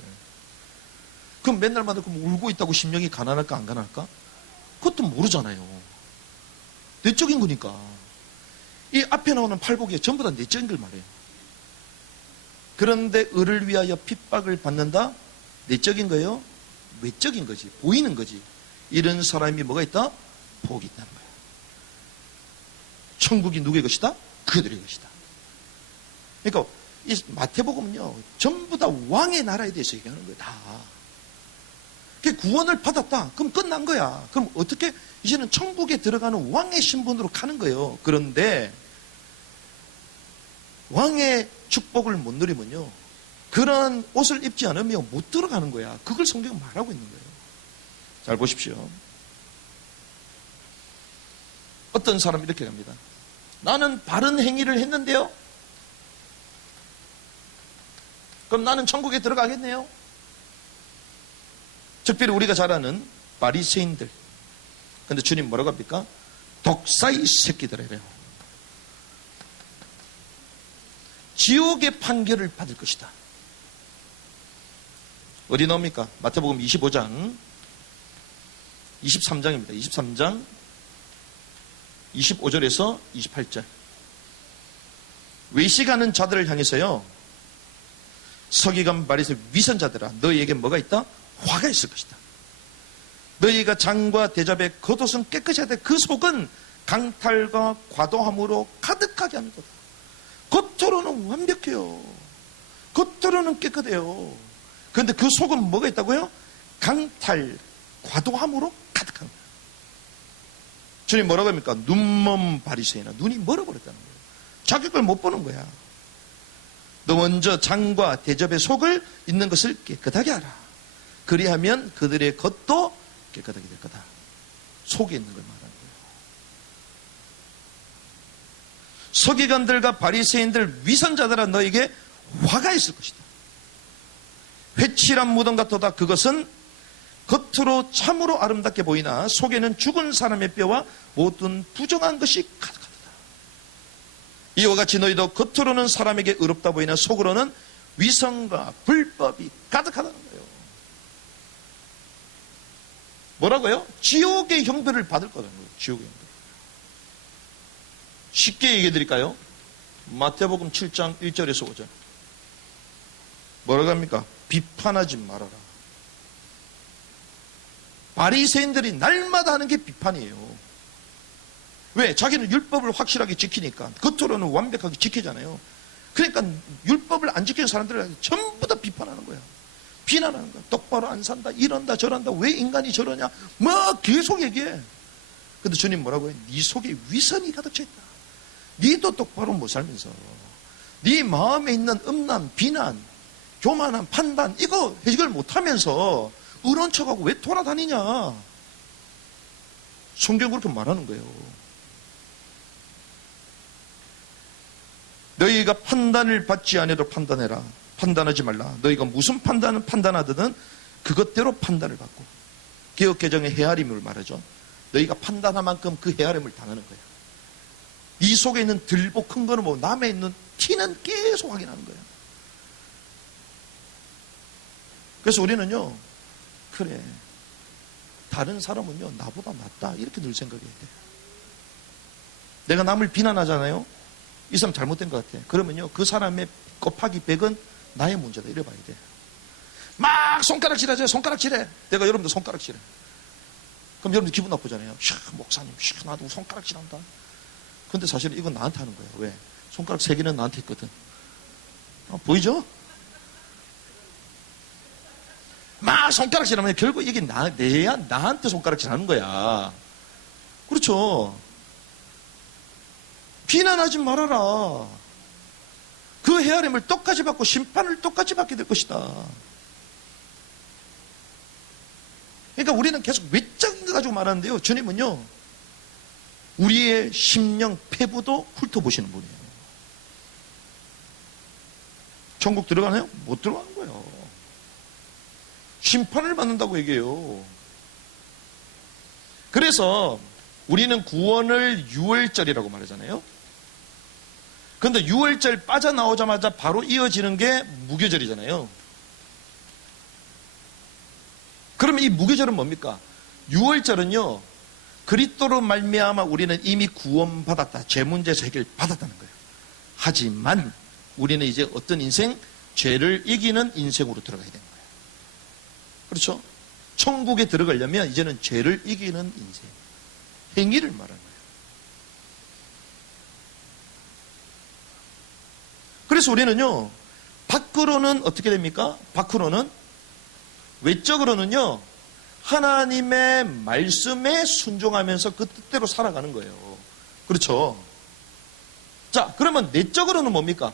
그럼 맨날마다 울고 있다고 심령이 가난할까, 안 가난할까? 그것도 모르잖아요. 내적인 거니까. 이 앞에 나오는 팔복이 전부 다 내적인 걸 말해요. 그런데 을을 위하여 핍박을 받는다? 내적인 거예요? 외적인 거지. 보이는 거지. 이런 사람이 뭐가 있다? 복이 있다는 거예요. 천국이 누구의 것이다? 그들의 것이다. 그러니까 이 마태복음은요, 전부 다 왕의 나라에 대해서 얘기하는 거예요. 다. 구원을 받았다. 그럼 끝난 거야. 그럼 어떻게 이제는 천국에 들어가는 왕의 신분으로 가는 거예요. 그런데 왕의 축복을 못 누리면요, 그런 옷을 입지 않으면 못 들어가는 거야. 그걸 성경은 말하고 있는 거예요. 잘 보십시오. 어떤 사람이 이렇게 갑니다. 나는 바른 행위를 했는데요. 그럼 나는 천국에 들어가겠네요. 특별히 우리가 잘 아는 바리새인들. 근데 주님 뭐라고 합니까? 독사의 새끼들이래요. 지옥의 판결을 받을 것이다. 어디 나옵니까? 마태복음 25장 23장입니다. 23장 25절에서 28절. 외식하는 자들을 향해서요, 서기관 바리새인 위선자들아, 너희에게 뭐가 있다? 화가 있을 것이다. 너희가 장과 대접의 겉옷은 깨끗이 하되 그 속은 강탈과 과도함으로 가득하게 하는 거다. 겉으로는 완벽해요. 겉으로는 깨끗해요. 그런데 그 속은 뭐가 있다고요? 강탈, 과도함으로 가득한 거예요. 주님 뭐라고 합니까? 눈먼 바리새인아, 눈이 멀어버렸다는 거예요. 자기 걸 못 보는 거야. 너 먼저 장과 대접의 속을 있는 것을 깨끗하게 하라. 그리하면 그들의 겉도 깨끗하게 될 거다. 속에 있는 걸 말하는 거예요. 서기관들과 바리새인들 위선자들아, 너에게 화가 있을 것이다. 회칠한 무덤 같도다. 그것은 겉으로 참으로 아름답게 보이나 속에는 죽은 사람의 뼈와 모든 부정한 것이 가득하다. 이와 같이 너희도 겉으로는 사람에게 의롭다 보이나 속으로는 위선과 불법이 가득하다는 거예요. 뭐라고요? 지옥의 형벌을 받을 거라는 거예요. 지옥의 형벌. 쉽게 얘기해 드릴까요? 마태복음 7장 1절에서 5절. 뭐라고 합니까? 비판하지 말아라. 바리새인들이 날마다 하는 게 비판이에요. 왜? 자기는 율법을 확실하게 지키니까. 겉으로는 완벽하게 지키잖아요. 그러니까 율법을 안 지키는 사람들을 전부 다 비판하는 거야. 비난하는 거야. 똑바로 안 산다, 이런다, 저런다, 왜 인간이 저러냐, 뭐 계속 얘기해. 근데 주님 뭐라고 해? 네 속에 위선이 가득 차 있다. 네도 똑바로 못 살면서 네 마음에 있는 음란, 비난, 교만한 판단, 이거 해결 못하면서 의로운 척하고 왜 돌아다니냐. 성경 그렇게 말하는 거예요. 너희가 판단을 받지 않아도 판단해라. 판단하지 말라. 너희가 무슨 판단을 판단하든 그것대로 판단을 받고. 개역개정의 헤아림을 말하죠. 너희가 판단한 만큼 그 헤아림을 당하는 거야. 네 속에 있는 들보 큰 거는 뭐 남에 있는 티는 계속 확인하는 거야. 그래서 우리는요, 그래, 다른 사람은요 나보다 낫다 이렇게 늘 생각해야 돼. 내가 남을 비난하잖아요. 이 사람 잘못된 것 같아. 그러면요 그 사람의 곱하기 100은 나의 문제다 이래 봐야 돼. 막 손가락질하죠. 손가락질해. 내가 여러분들 손가락질해. 그럼 여러분들 기분 나쁘잖아요. 목사님 나도 손가락질한다. 근데 사실은 이건 나한테 하는 거야. 왜? 손가락 3개는 나한테 있거든. 보이죠? 막 손가락질하면 결국 이게 나한테 손가락질하는 거야. 그렇죠? 비난하지 말아라. 그 헤아림을 똑같이 받고 심판을 똑같이 받게 될 것이다. 그러니까 우리는 계속 외적인 거 가지고 말하는데요. 주님은요, 우리의 심령 폐부도 훑어보시는 분이에요. 천국 들어가나요? 못 들어가는 거예요. 심판을 받는다고 얘기해요. 그래서 우리는 구원을 유월절이라고 말하잖아요. 그런데 유월절 빠져나오자마자 바로 이어지는 게 무교절이잖아요. 그러면 이 무교절은 뭡니까? 유월절은요, 그리스도로 말미암아 우리는 이미 구원받았다. 죄 문제에서 해결 받았다는 거예요. 하지만 우리는 이제 어떤 인생? 죄를 이기는 인생으로 들어가야 되는 거예요. 그렇죠? 천국에 들어가려면 이제는 죄를 이기는 인생, 행위를 말하는 거예요. 그래서 우리는요, 밖으로는 어떻게 됩니까? 밖으로는, 외적으로는요, 하나님의 말씀에 순종하면서 그 뜻대로 살아가는 거예요. 그렇죠? 자, 그러면 내적으로는 뭡니까?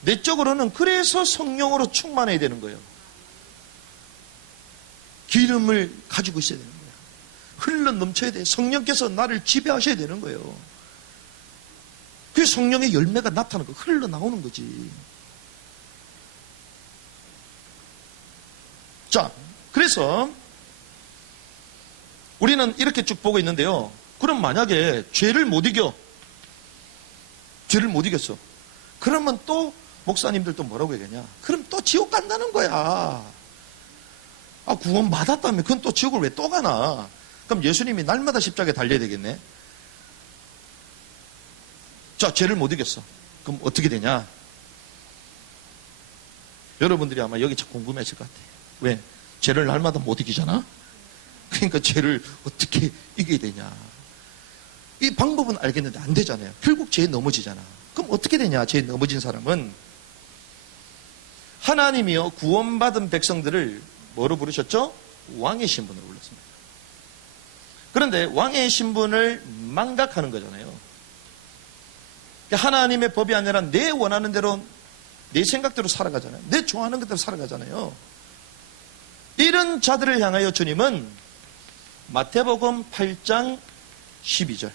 내적으로는 그래서 성령으로 충만해야 되는 거예요. 기름을 가지고 있어야 되는 거예요. 흘러 넘쳐야 돼요. 성령께서 나를 지배하셔야 되는 거예요. 그 성령의 열매가 나타나는 거, 흘러 나오는 거지. 자, 그래서 우리는 이렇게 쭉 보고 있는데요. 그럼 만약에 죄를 못 이겨, 죄를 못 이겼어. 그러면 또 목사님들도 뭐라고 얘기하냐? 그럼 또 지옥 간다는 거야. 구원 받았다면 그건 또 지옥을 왜 또 가나? 그럼 예수님이 날마다 십자가에 달려야 되겠네. 자, 죄를 못 이겼어. 그럼 어떻게 되냐? 여러분들이 아마 여기 참 궁금해하실 것 같아요. 왜? 죄를 날마다 못 이기잖아? 그러니까 죄를 어떻게 이겨야 되냐? 이 방법은 알겠는데 안 되잖아요. 결국 죄에 넘어지잖아. 그럼 어떻게 되냐? 죄에 넘어진 사람은 하나님이요 구원받은 백성들을 뭐로 부르셨죠? 왕의 신분으로 불렀습니다. 그런데 왕의 신분을 망각하는 거잖아요. 하나님의 법이 아니라 내 원하는 대로 내 생각대로 살아가잖아요. 내 좋아하는 것대로 살아가잖아요. 이런 자들을 향하여 주님은 마태복음 8장 12절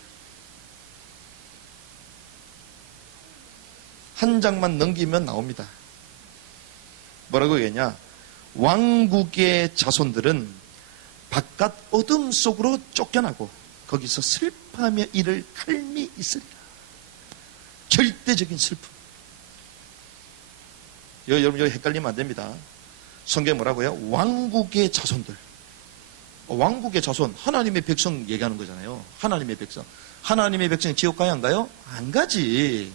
한 장만 넘기면 나옵니다. 뭐라고 얘기했냐? 왕국의 자손들은 바깥 어둠 속으로 쫓겨나고 거기서 슬퍼하며 이를 칼미 있으리라. 절대적인 슬픔. 여러분 여기 헷갈리면 안 됩니다. 성경에 뭐라고요? 왕국의 자손들. 왕국의 자손, 하나님의 백성 얘기하는 거잖아요. 하나님의 백성. 하나님의 백성이 지옥 가야 안 가요? 안 가지.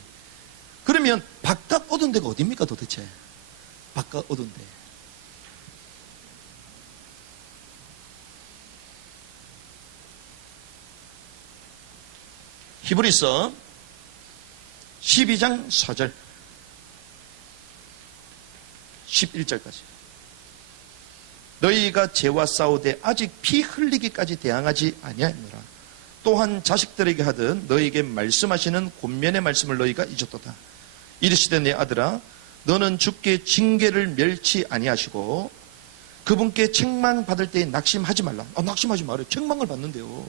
그러면 바깥 어두운 데가 어딥니까 도대체? 바깥 어두운 데. 히브리서 12장 4절 11절까지 너희가 죄와 싸우되 아직 피 흘리기까지 대항하지 아니하노라. 또한 자식들에게 하듯 너희에게 말씀하시는 권면의 말씀을 너희가 잊었도다. 이르시되 내 아들아 너는 주께 징계를 멸치 아니하시고 그분께 책망 받을 때에 낙심하지 말라. 낙심하지 말아요. 책망을 받는데요.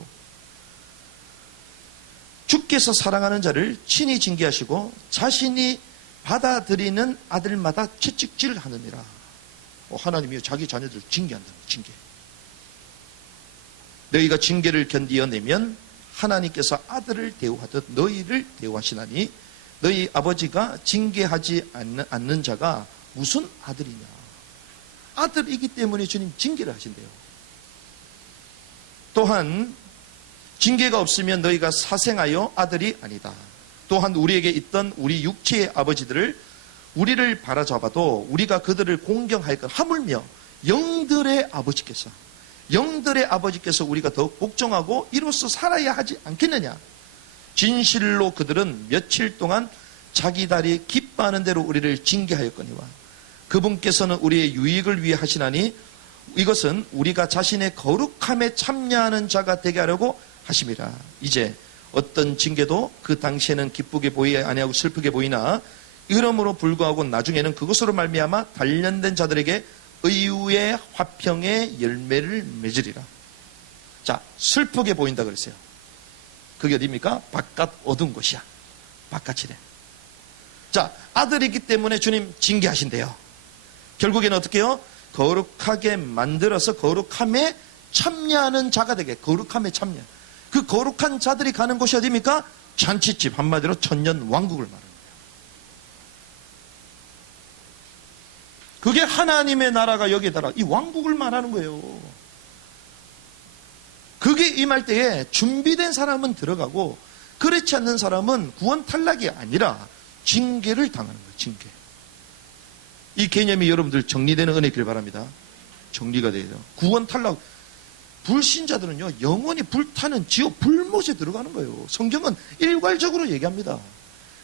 주께서 사랑하는 자를 친히 징계하시고 자신이 받아들이는 아들마다 채찍질을 하느니라. 하나님이 자기 자녀들을 징계한다. 징계. 너희가 징계를 견디어내면 하나님께서 아들을 대우하듯 너희를 대우하시나니 너희 아버지가 징계하지 않는 자가 무슨 아들이냐. 아들이기 때문에 주님 징계를 하신대요. 또한 징계가 없으면 너희가 사생하여 아들이 아니다. 또한 우리에게 있던 우리 육체의 아버지들을 우리를 바라잡아도 우리가 그들을 공경할 것 하물며 영들의 아버지께서 우리가 더욱 복종하고 이로써 살아야 하지 않겠느냐. 진실로 그들은 며칠 동안 자기 달이 기뻐하는 대로 우리를 징계하였거니와 그분께서는 우리의 유익을 위해 하시나니 이것은 우리가 자신의 거룩함에 참여하는 자가 되게 하려고 하심이라. 이제 어떤 징계도 그 당시에는 기쁘게 보이지 아니하고 슬프게 보이나 이러므로 불구하고 나중에는 그것으로 말미암아 단련된 자들에게 의의 화평의 열매를 맺으리라. 자, 슬프게 보인다 그랬어요. 그게 어디입니까? 바깥 어두운 곳이야. 바깥이래. 자, 아들이기 때문에 주님 징계하신대요. 결국에는 어떻게 해요? 거룩하게 만들어서 거룩함에 참여하는 자가 되게. 거룩함에 참여. 그 거룩한 자들이 가는 곳이 어디입니까? 잔치집. 한마디로 천년 왕국을 말합니다. 그게 하나님의 나라가 여기에다가 이 왕국을 말하는 거예요. 그게 임할 때에 준비된 사람은 들어가고 그렇지 않는 사람은 구원 탈락이 아니라 징계를 당하는 거예요. 징계. 이 개념이 여러분들 정리되는 은혜길 바랍니다. 정리가 돼요. 구원 탈락. 불신자들은요 영원히 불타는 지옥 불못에 들어가는 거예요. 성경은 일괄적으로 얘기합니다.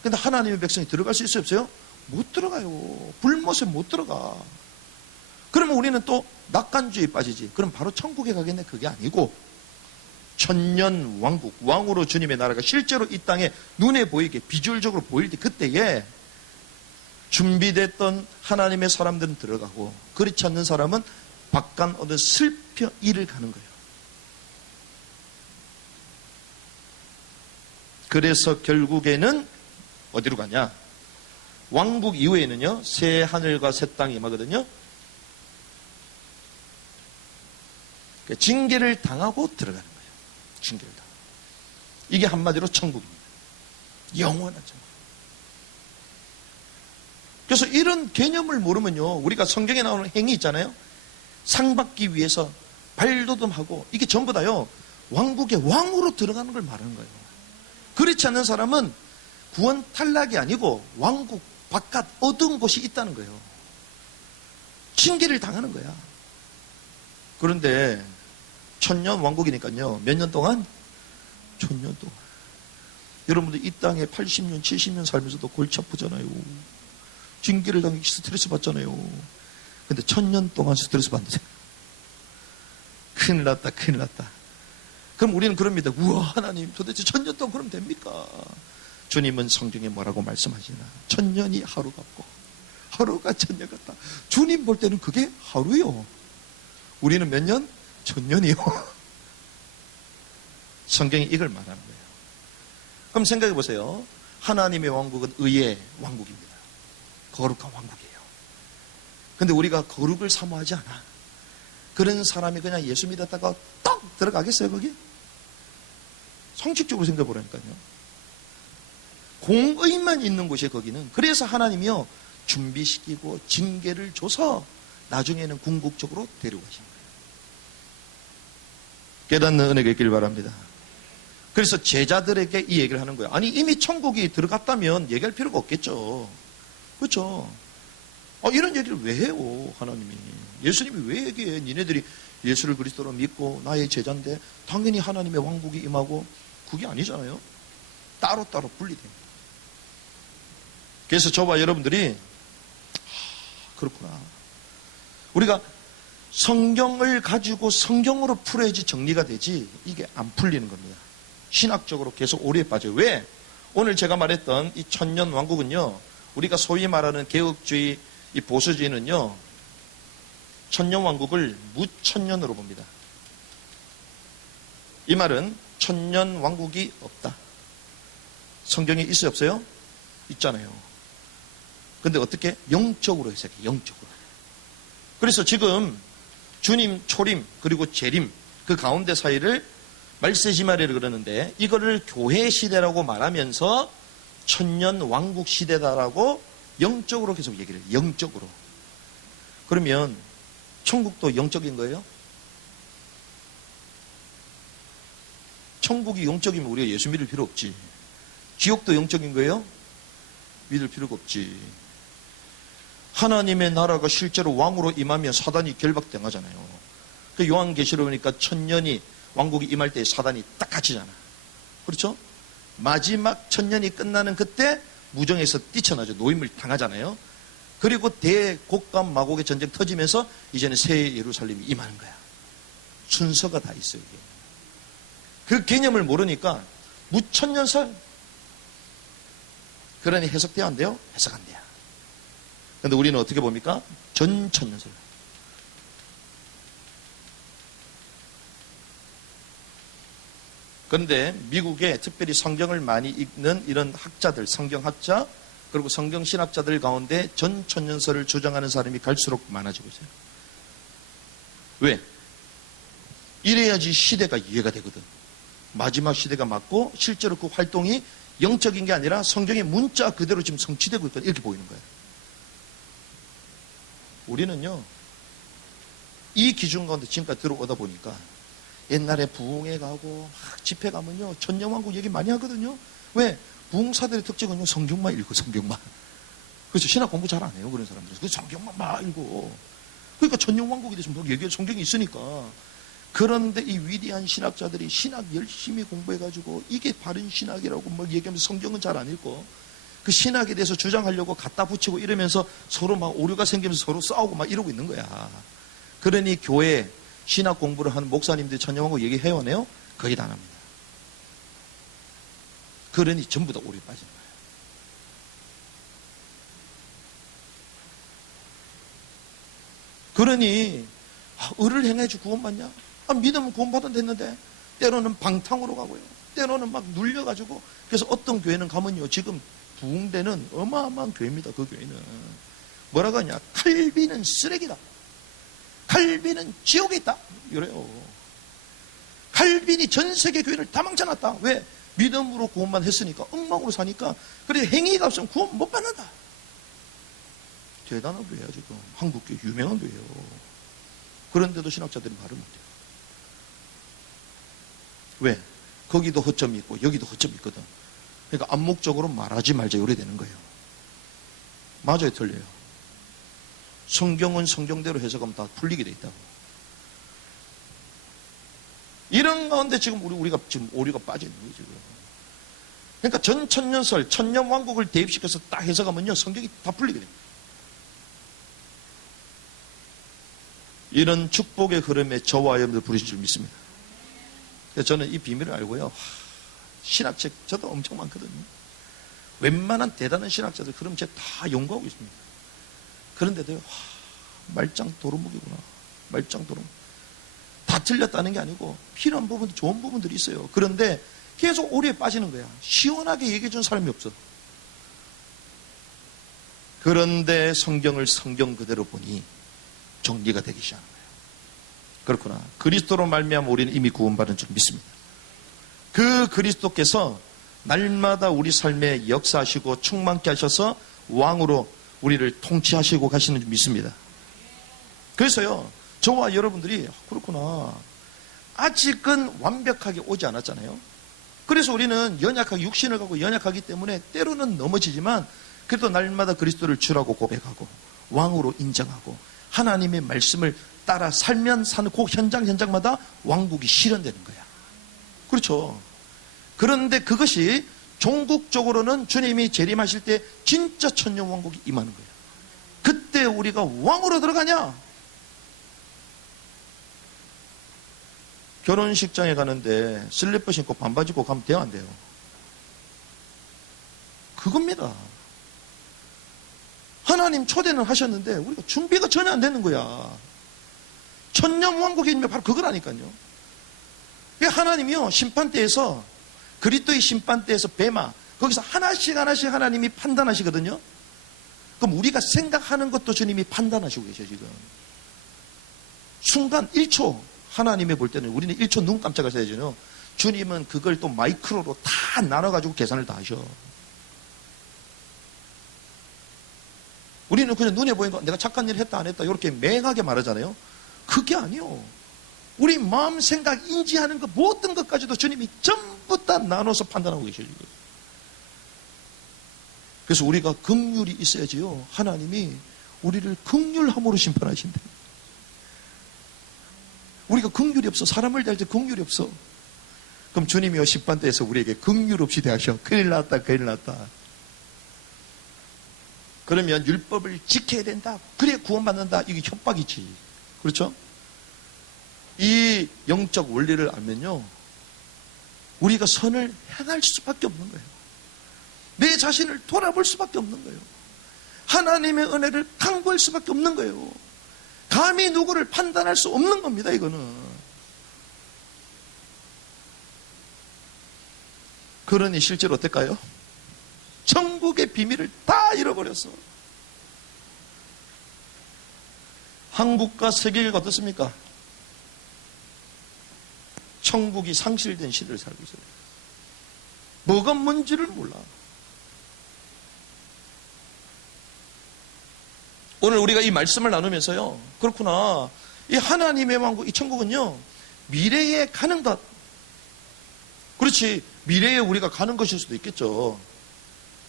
그런데 하나님의 백성이 들어갈 수 있어요 없어요? 못 들어가요. 불못에 못 들어가. 그러면 우리는 또 낙관주의에 빠지지. 그럼 바로 천국에 가겠네. 그게 아니고 천년 왕국, 왕으로 주님의 나라가 실제로 이 땅에 눈에 보이게 비주얼적으로 보일 때 그때에 준비됐던 하나님의 사람들은 들어가고 그렇지 않는 사람은 바깥 어느 슬퍼 일을 가는 거예요. 그래서 결국에는 어디로 가냐? 왕국 이후에는요 새 하늘과 새 땅이 임하거든요. 징계를 당하고 들어가는 거예요. 징계를 당하고. 이게 한마디로 천국입니다. 영원한 천국. 그래서 이런 개념을 모르면요, 우리가 성경에 나오는 행위 있잖아요. 상 받기 위해서 발돋움하고 이게 전부 다요, 왕국의 왕으로 들어가는 걸 말하는 거예요. 그렇지 않는 사람은 구원 탈락이 아니고 왕국 바깥 어두운 곳이 있다는 거예요. 징계를 당하는 거야. 그런데 천년 왕국이니까요, 몇 년 동안? 천년 동안. 여러분들 이 땅에 80년, 70년 살면서도 골치 아프잖아요. 징계를 당하기 스트레스 받잖아요. 근데 1000년 동안 스트레스 받는데 큰일 났다, 큰일 났다. 그럼 우리는 그럽니다. 우와, 하나님 도대체 1000년 동안 그러면 됩니까? 주님은 성경에 뭐라고 말씀하시나? 1000년이 하루 같고 하루가 1000년 같다. 주님 볼 때는 그게 하루요. 우리는 몇 년? 1000년이요. 성경이 이걸 말하는 거예요. 그럼 생각해 보세요. 하나님의 왕국은 의의 왕국입니다. 거룩한 왕국이에요. 근데 우리가 거룩을 사모하지 않아. 그런 사람이 그냥 예수 믿었다가 딱 들어가겠어요, 거기? 상식적으로 생각해 보라니까요. 공의만 있는 곳이에요, 거기는. 그래서 하나님이요, 준비시키고 징계를 줘서 나중에는 궁극적으로 데려가신 거예요. 깨닫는 은혜가 있길 바랍니다. 그래서 제자들에게 이 얘기를 하는 거예요. 아니, 이미 천국이 들어갔다면 얘기할 필요가 없겠죠. 그렇죠? 이런 얘기를 왜 해요, 하나님이? 예수님이 왜 얘기해? 니네들이 예수를 그리스도로 믿고 나의 제자인데 당연히 하나님의 왕국이 임하고, 그게 아니잖아요. 따로따로 분리됩니다. 그래서 저와 여러분들이 그렇구나. 우리가 성경을 가지고 성경으로 풀어야지 정리가 되지, 이게 안 풀리는 겁니다. 신학적으로 계속 오류에 빠져요. 왜? 오늘 제가 말했던 이 천년 왕국은요, 우리가 소위 말하는 개혁주의, 이 보수주의는요, 천년 왕국을 무천년으로 봅니다. 이 말은 천년 왕국이 없다. 성경에 있어요, 없어요? 있잖아요. 근데 어떻게? 영적으로 해석해, 영적으로. 그래서 지금 주님 초림 그리고 재림 그 가운데 사이를 말세지말이라고 그러는데, 이거를 교회 시대라고 말하면서 천년 왕국 시대다라고 영적으로 계속 얘기를 해요. 영적으로. 그러면 천국도 영적인 거예요? 천국이 영적이면 우리가 예수 믿을 필요 없지. 지옥도 영적인 거예요? 믿을 필요가 없지. 하나님의 나라가 실제로 왕으로 임하면 사단이 결박당하잖아요. 그 요한계시록 보니까 천년이 왕국이 임할 때 사단이 딱 갇히잖아. 그렇죠? 마지막 천년이 끝나는 그때 무정에서 뛰쳐나죠. 노임을 당하잖아요. 그리고 대곡감 마곡의 전쟁 터지면서 이제는 새 예루살렘이 임하는 거야. 순서가 다 있어요, 이게. 그 개념을 모르니까 무천년설. 그러니 해석돼야 안 돼요? 해석 안 돼요. 근데 우리는 어떻게 봅니까? 전천년설. 그런데 미국에 특별히 성경을 많이 읽는 이런 학자들, 성경학자, 그리고 성경신학자들 가운데 전천년설을 주장하는 사람이 갈수록 많아지고 있어요. 왜? 이래야지 시대가 이해가 되거든. 마지막 시대가 맞고 실제로 그 활동이 영적인 게 아니라 성경의 문자 그대로 지금 성취되고 있거든. 이렇게 보이는 거예요. 우리는요, 이 기준 가운데 지금까지 들어오다 보니까 옛날에 부흥회 가고 막 집회 가면요, 천년왕국 얘기 많이 하거든요. 왜? 부흥사들의 특징은요, 성경만 읽고, 성경만. 그래서 신학 공부 잘 안 해요, 그런 사람들. 그래서 성경만 막 읽고. 그러니까 천년왕국에 대해서 뭐 얘기할 성경이 있으니까. 그런데 이 위대한 신학자들이 신학 열심히 공부해가지고 이게 바른 신학이라고 뭐 얘기하면서 성경은 잘 안 읽고, 그 신학에 대해서 주장하려고 갖다 붙이고 이러면서 서로 막 오류가 생기면서 서로 싸우고 막 이러고 있는 거야. 그러니 교회 신학 공부를 하는 목사님들이 천년왕국 얘기해요, 안 해요? 거의 다 안 합니다. 그러니 전부 다 오류에 빠지는 거예요. 그러니 의를 행해주 구원받냐? 믿으면 구원받으면 됐는데 때로는 방탕으로 가고요. 때로는 막 눌려가지고. 그래서 어떤 교회는 가면요, 지금 부흥대는 어마어마한 교회입니다. 그 교회는 뭐라고 하냐? 칼빈은 쓰레기다. 칼빈은 지옥에 있다. 이래요. 칼빈이 전 세계 교회를 다 망쳐놨다. 왜? 믿음으로 구원만 했으니까, 엉망으로 사니까. 그래, 행위가 없으면 구원 못 받는다. 대단한 교회야 지금. 한국교회 유명한 교회예요. 그런데도 신학자들이 말을 못해요. 왜? 거기도 허점이 있고 여기도 허점이 있거든. 그러니까 암묵적으로 말하지 말자 이래 되는 거예요. 맞아요, 틀려요? 성경은 성경대로 해석하면 다 풀리게 돼 있다고. 이런 가운데 지금 우리가 지금 오류가 빠져 있는 거예요, 지금. 그러니까 전천년설, 천년왕국을 대입시켜서 딱 해석하면요, 성경이 다 풀리게 됩니다. 이런 축복의 흐름에 저와 여러분들 부르실 줄 믿습니다. 그래서 저는 이 비밀을 알고요, 신학책 저도 엄청 많거든요. 웬만한 대단한 신학자들 그럼 제가 다 연구하고 있습니다. 그런데도요, 말짱 도루묵이구나. 말짱 도루묵. 다 틀렸다는 게 아니고 필요한 부분도 좋은 부분들이 있어요. 그런데 계속 오류에 빠지는 거야. 시원하게 얘기해 준 사람이 없어. 그런데 성경을 성경 그대로 보니 정리가 되기 시작하는 거예요. 그렇구나. 그리스도로 말미암아 우리는 이미 구원받은 줄 믿습니다. 그 그리스도께서 날마다 우리 삶에 역사하시고 충만케 하셔서 왕으로 우리를 통치하시고 가시는 줄 믿습니다. 그래서요, 저와 여러분들이 그렇구나, 아직은 완벽하게 오지 않았잖아요. 그래서 우리는 연약하게 육신을 갖고 연약하기 때문에 때로는 넘어지지만 그래도 날마다 그리스도를 주라고 고백하고 왕으로 인정하고 하나님의 말씀을 따라 살면 사는 그 현장마다 왕국이 실현되는 거야. 그렇죠. 그런데 그것이 종국적으로는 주님이 재림하실 때 진짜 천년왕국이 임하는 거예요. 그때 우리가 왕으로 들어가냐? 결혼식장에 가는데 슬리퍼 신고 반바지 입고 가면 돼요, 안 돼요? 그겁니다. 하나님 초대는 하셨는데 우리가 준비가 전혀 안 되는 거야. 천년왕국이 바로 그거라니까요. 하나님이요, 심판대에서, 그리스도의 심판대에서 뱀아, 거기서 하나씩 하나님이 판단하시거든요. 그럼 우리가 생각하는 것도 주님이 판단하시고 계셔 지금. 순간 1초, 하나님이 볼 때는 우리는 1초 눈 깜짝을 써야죠. 주님은 그걸 또 마이크로로 다 나눠가지고 계산을 다 하셔. 우리는 그냥 눈에 보이는 거, 내가 착한 일을 했다 안 했다 이렇게 맹하게 말하잖아요. 그게 아니요. 우리 마음 생각 인지하는 것 모든 것까지도 주님이 전부 다 나눠서 판단하고 계셔요. 그래서 우리가 긍휼이 있어야지요, 하나님이 우리를 긍휼함으로 심판하신다. 우리가 긍휼이 없어. 사람을 대할 때 긍휼이 없어. 그럼 주님이요, 심판대에서 우리에게 긍휼 없이 대하셔. 큰일 났다, 큰일 났다. 그러면 율법을 지켜야 된다, 그래 구원받는다, 이게 협박이지. 그렇죠? 이 영적 원리를 알면요, 우리가 선을 행할 수밖에 없는 거예요. 내 자신을 돌아볼 수밖에 없는 거예요. 하나님의 은혜를 강구할 수밖에 없는 거예요. 감히 누구를 판단할 수 없는 겁니다, 이거는. 그러니 실제로 어떨까요? 천국의 비밀을 다 잃어버렸어. 한국과 세계가 어떻습니까? 천국이 상실된 시대를 살고 있어요. 뭐가 뭔지를 몰라. 오늘 우리가 이 말씀을 나누면서요, 그렇구나, 이 하나님의 왕국, 이 천국은요, 미래에 가는 것. 그렇지, 미래에 우리가 가는 것일 수도 있겠죠.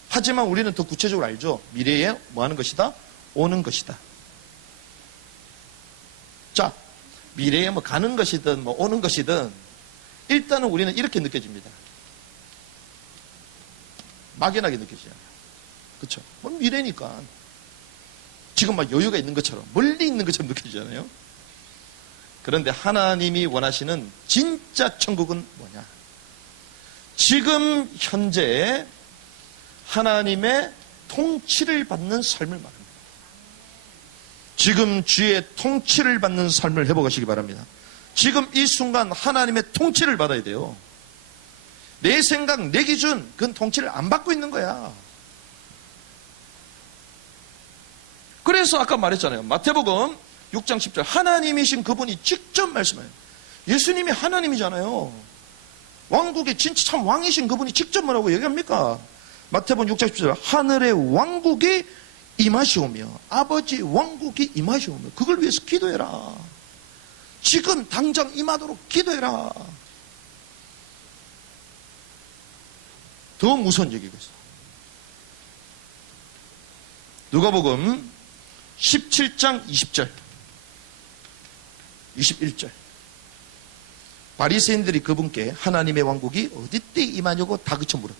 하지만 우리는 더 구체적으로 알죠. 미래에 뭐 하는 것이다? 오는 것이다. 자, 미래에 뭐 가는 것이든 뭐 오는 것이든 일단은 우리는 이렇게 느껴집니다. 막연하게 느껴져요. 그렇죠? 뭐 미래니까 지금 막 여유가 있는 것처럼, 멀리 있는 것처럼 느껴지잖아요. 그런데 하나님이 원하시는 진짜 천국은 뭐냐? 지금 현재 하나님의 통치를 받는 삶을 말합니다. 지금 주의 통치를 받는 삶을 회복하시기 바랍니다. 지금 이 순간 하나님의 통치를 받아야 돼요. 내 생각, 내 기준, 그건 통치를 안 받고 있는 거야. 그래서 아까 말했잖아요. 마태복음 6장 10절, 하나님이신 그분이 직접 말씀해요. 예수님이 하나님이잖아요. 왕국의 진짜 참 왕이신 그분이 직접 뭐라고 얘기합니까? 마태복음 6장 10절, 하늘의 왕국이 임하시오며 아버지 왕국이 임하시오며 그걸 위해서 기도해라. 지금 당장 임하도록 기도해라. 더 무서운 얘기가 있어. 누가복음 17장 20절 21절 바리새인들이 그분께 하나님의 왕국이 어디 때 임하냐고 다그쳐 물어.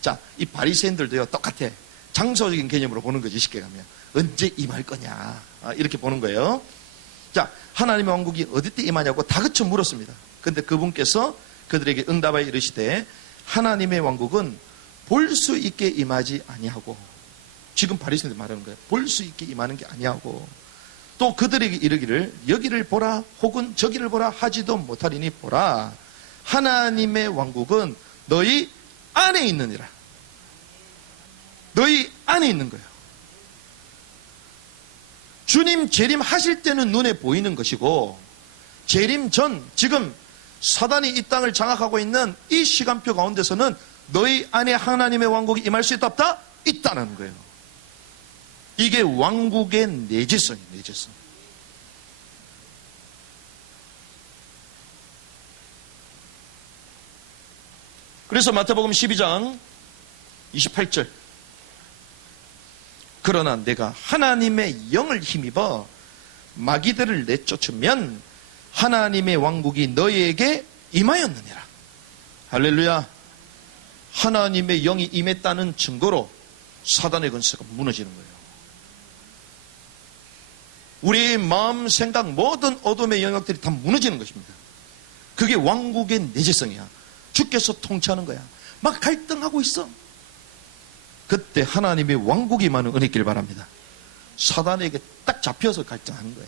자, 이 바리새인들도요 똑같아. 장소적인 개념으로 보는 거지. 쉽게 가면 언제 임할 거냐 이렇게 보는 거예요. 자, 하나님의 왕국이 어디 때 임하냐고 다그쳐 물었습니다. 근데 그분께서 그들에게 응답하여 이르시되 하나님의 왕국은 볼 수 있게 임하지 아니하고, 지금 바리새인들 말하는 거예요. 볼 수 있게 임하는 게 아니하고, 또 그들에게 이르기를 여기를 보라 혹은 저기를 보라 하지도 못하리니 보라 하나님의 왕국은 너희 안에 있느니라. 너희 안에 있는 거예요. 주님 재림하실 때는 눈에 보이는 것이고, 재림 전 지금 사단이 이 땅을 장악하고 있는 이 시간표 가운데서는 너희 안에 하나님의 왕국이 임할 수 있다 없다? 있다는 거예요. 이게 왕국의 내재성이에요. 내재성. 그래서 마태복음 12장 28절 그러나 내가 하나님의 영을 힘입어 마귀들을 내쫓으면 하나님의 왕국이 너희에게 임하였느니라. 할렐루야. 하나님의 영이 임했다는 증거로 사단의 권세가 무너지는 거예요. 우리의 마음, 생각, 모든 어둠의 영역들이 다 무너지는 것입니다. 그게 왕국의 내재성이야. 주께서 통치하는 거야. 막 갈등하고 있어. 그때 하나님의 왕국이 임하는 은혜길 바랍니다. 사단에게 딱 잡혀서 갈등하는 거야.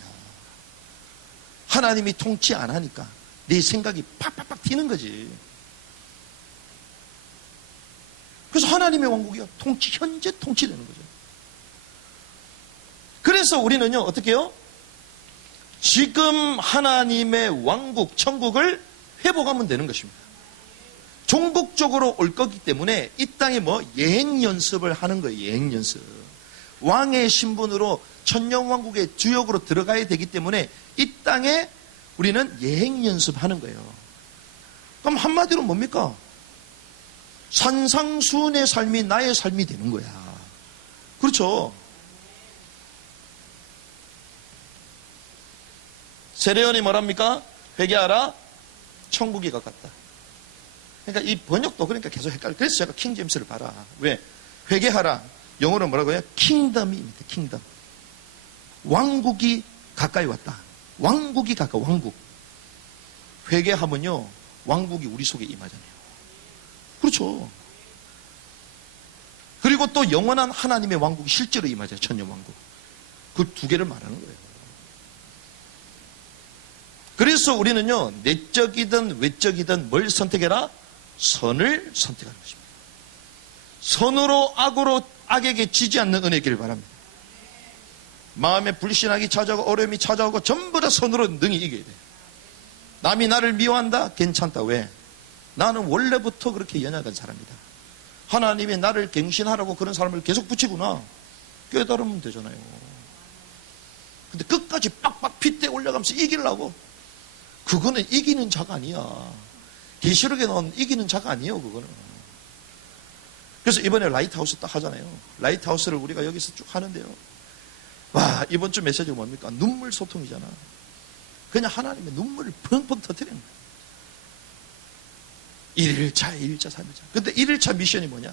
하나님이 통치 안 하니까 내 생각이 팍팍팍 튀는 거지. 그래서 하나님의 왕국이 현재 통치되는 거죠. 그래서 우리는요, 어떻게 해요? 지금 하나님의 왕국, 천국을 회복하면 되는 것입니다. 종국적으로 올 거기 때문에 이 땅에 예행 연습을 하는 거예요. 예행 연습. 왕의 신분으로 천년왕국의 주역으로 들어가야 되기 때문에 이 땅에 우리는 예행 연습하는 거예요. 그럼 한마디로 뭡니까? 산상수훈의 삶이 나의 삶이 되는 거야. 그렇죠? 세례요한이 뭐랍니까? 회개하라, 천국이 가깝다. 그러니까 이 번역도 그러니까 계속 헷갈려. 그래서 제가 킹제임스를 봐라. 왜? 회개하라. 영어로 뭐라고 해요? 킹덤입니다. 킹덤. 왕국이 가까이 왔다. 왕국이 가까워. 왕국. 회개하면요, 왕국이 우리 속에 임하잖아요. 그렇죠. 그리고 또 영원한 하나님의 왕국이 실제로 임하잖아요. 천년왕국. 그 두 개를 말하는 거예요. 그래서 우리는요, 내적이든 외적이든 뭘 선택해라? 선을 선택하는 것입니다. 선으로 악에게 지지 않는 은혜기를 바랍니다. 마음에 불신하기 찾아오고 어려움이 찾아오고 전부 다 선으로 능히 이겨야 돼요. 남이 나를 미워한다? 괜찮다. 왜? 나는 원래부터 그렇게 연약한 사람이다. 하나님이 나를 갱신하라고 그런 사람을 계속 붙이구나. 깨달으면 되잖아요. 근데 끝까지 빡빡 핏대 올려가면서 이기려고, 그거는 이기는 자가 아니야. 계시록에 나온 이기는 자가 아니에요. 그거는. 그래서 이번에 라이트하우스 딱 하잖아요. 라이트하우스를 우리가 여기서 쭉 하는데요. 와, 이번 주 메시지가 뭡니까? 눈물 소통이잖아. 그냥 하나님의 눈물을 펑펑 터뜨리는 거야. 1일차, 2일차, 3일차. 근데 1일차 미션이 뭐냐?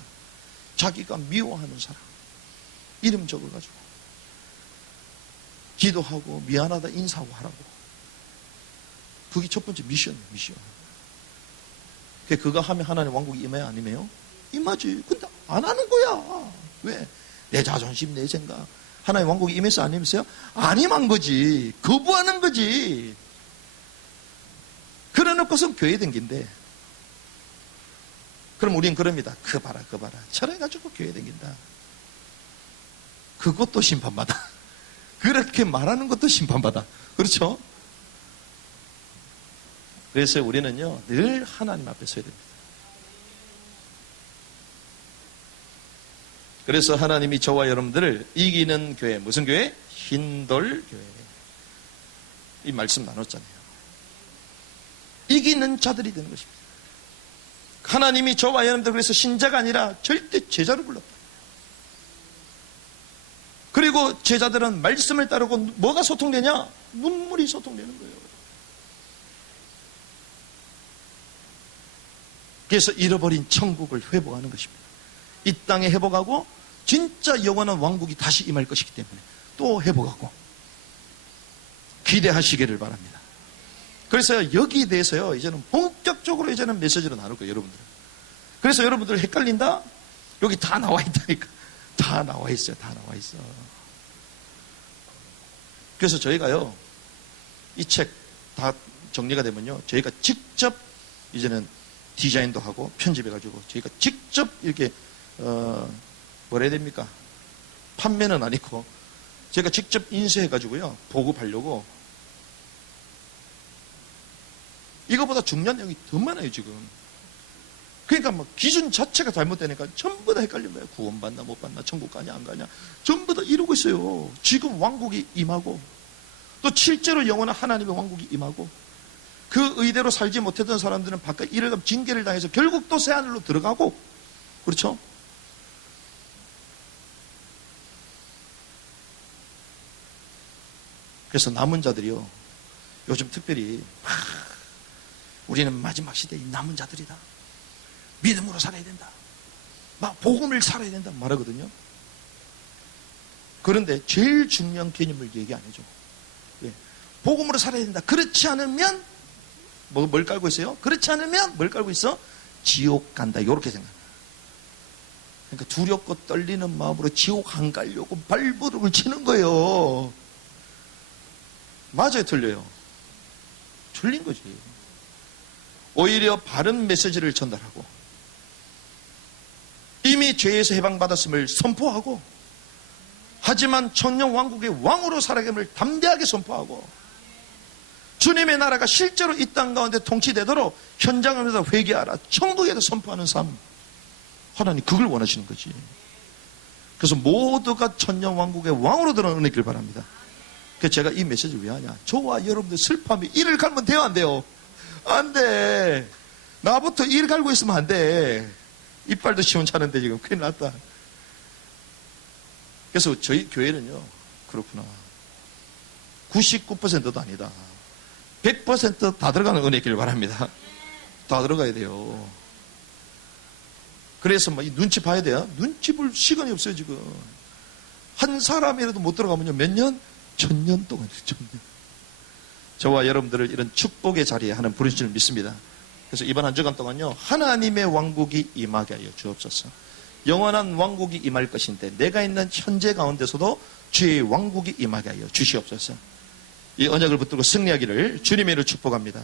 자기가 미워하는 사람 이름 적어가지고 기도하고 미안하다 인사하고 하라고. 그게 첫 번째 미션이에요. 미션. 그거 하면 하나님 왕국이 임해야 안 임해요? 임하지. 근데 안 하는 거야. 왜? 내 자존심, 내 생각. 하나님 왕국이 임했어 안 임했어요? 안 임한 거지. 거부하는 거지. 그래놓고선 교회 댕긴대. 그럼 우린 그럽니다. 그 봐라. 철회가지고 교회 댕긴다. 그것도 심판받아. 그렇게 말하는 것도 심판받아. 그렇죠? 그래서 우리는요, 늘 하나님 앞에 서야 됩니다. 그래서 하나님이 저와 여러분들을 이기는 교회, 무슨 교회? 흰돌교회. 이 말씀 나눴잖아요. 이기는 자들이 되는 것입니다. 하나님이 저와 여러분들 그래서 신자가 아니라 절대 제자로 불렀다. 그리고 제자들은 말씀을 따르고 뭐가 소통되냐? 눈물이 소통되는 거예요. 그래서 잃어버린 천국을 회복하는 것입니다. 이 땅에 회복하고 진짜 영원한 왕국이 다시 임할 것이기 때문에 또 회복하고 기대하시기를 바랍니다. 그래서 여기에 대해서요, 이제는 본격적으로 이제는 메시지로 나눌 거예요, 여러분들. 그래서 여러분들 헷갈린다? 여기 다 나와 있다니까. 다 나와 있어요, 다 나와 있어. 그래서 저희가요, 이 책 다 정리가 되면요, 저희가 직접 이제는 디자인도 하고 편집해가지고 저희가 직접 이렇게 뭐라 해야 됩니까? 판매는 아니고 제가 직접 인쇄해가지고요 보급하려고. 이거보다 중요한 내용이 더 많아요 지금. 그러니까 뭐 기준 자체가 잘못되니까 전부 다 헷갈린 거예요. 구원받나 못 받나, 천국 가냐 안 가냐, 전부 다 이러고 있어요. 지금 왕국이 임하고 또 실제로 영원한 하나님의 왕국이 임하고, 그 의대로 살지 못했던 사람들은 바깥 이를 징계를 당해서 결국 또 새하늘로 들어가고, 그렇죠? 그래서 남은 자들이요, 요즘 특별히 우리는 마지막 시대의 남은 자들이다, 믿음으로 살아야 된다, 막 복음을 살아야 된다 말하거든요. 그런데 제일 중요한 개념을 얘기 안 해줘. 왜? 복음으로 살아야 된다. 그렇지 않으면 뭘 깔고 있어요? 그렇지 않으면 뭘 깔고 있어? 지옥 간다. 이렇게 생각해. 그러니까 두렵고 떨리는 마음으로 지옥 안 가려고 발버둥을 치는 거예요. 맞아요, 틀려요? 틀린 거지. 오히려 바른 메시지를 전달하고 이미 죄에서 해방받았음을 선포하고, 하지만 천년 왕국의 왕으로 살아감을 담대하게 선포하고, 주님의 나라가 실제로 이 땅 가운데 통치되도록 현장에서 회개하라, 천국에서 선포하는 삶. 하나님 그걸 원하시는 거지. 그래서 모두가 천년 왕국의 왕으로 드러나길 바랍니다. 그래서 제가 이 메시지를 왜 하냐? 저와 여러분들 슬퍼하면 이를 갈면 돼요, 안 돼요? 안 돼. 나부터 이를 갈고 있으면 안 돼. 이빨도 시원찮은데 지금 큰일 났다. 그래서 저희 교회는요, 그렇구나, 99%도 아니다, 100% 다 들어가는 은혜길 바랍니다. 다 들어가야 돼요. 그래서 막 눈치 봐야 돼요. 눈치 볼 시간이 없어요 지금. 한 사람이라도 못 들어가면요, 몇 년? 1000년 동안, 1000년. 저와 여러분들을 이런 축복의 자리에 하는 부르심을 믿습니다. 그래서 이번 한 주간 동안요, 하나님의 왕국이 임하게 하여 주옵소서. 영원한 왕국이 임할 것인데 내가 있는 현재 가운데서도 주의 왕국이 임하게 하여 주시옵소서. 이 언약을 붙들고 승리하기를 주님의 이름으로 축복합니다.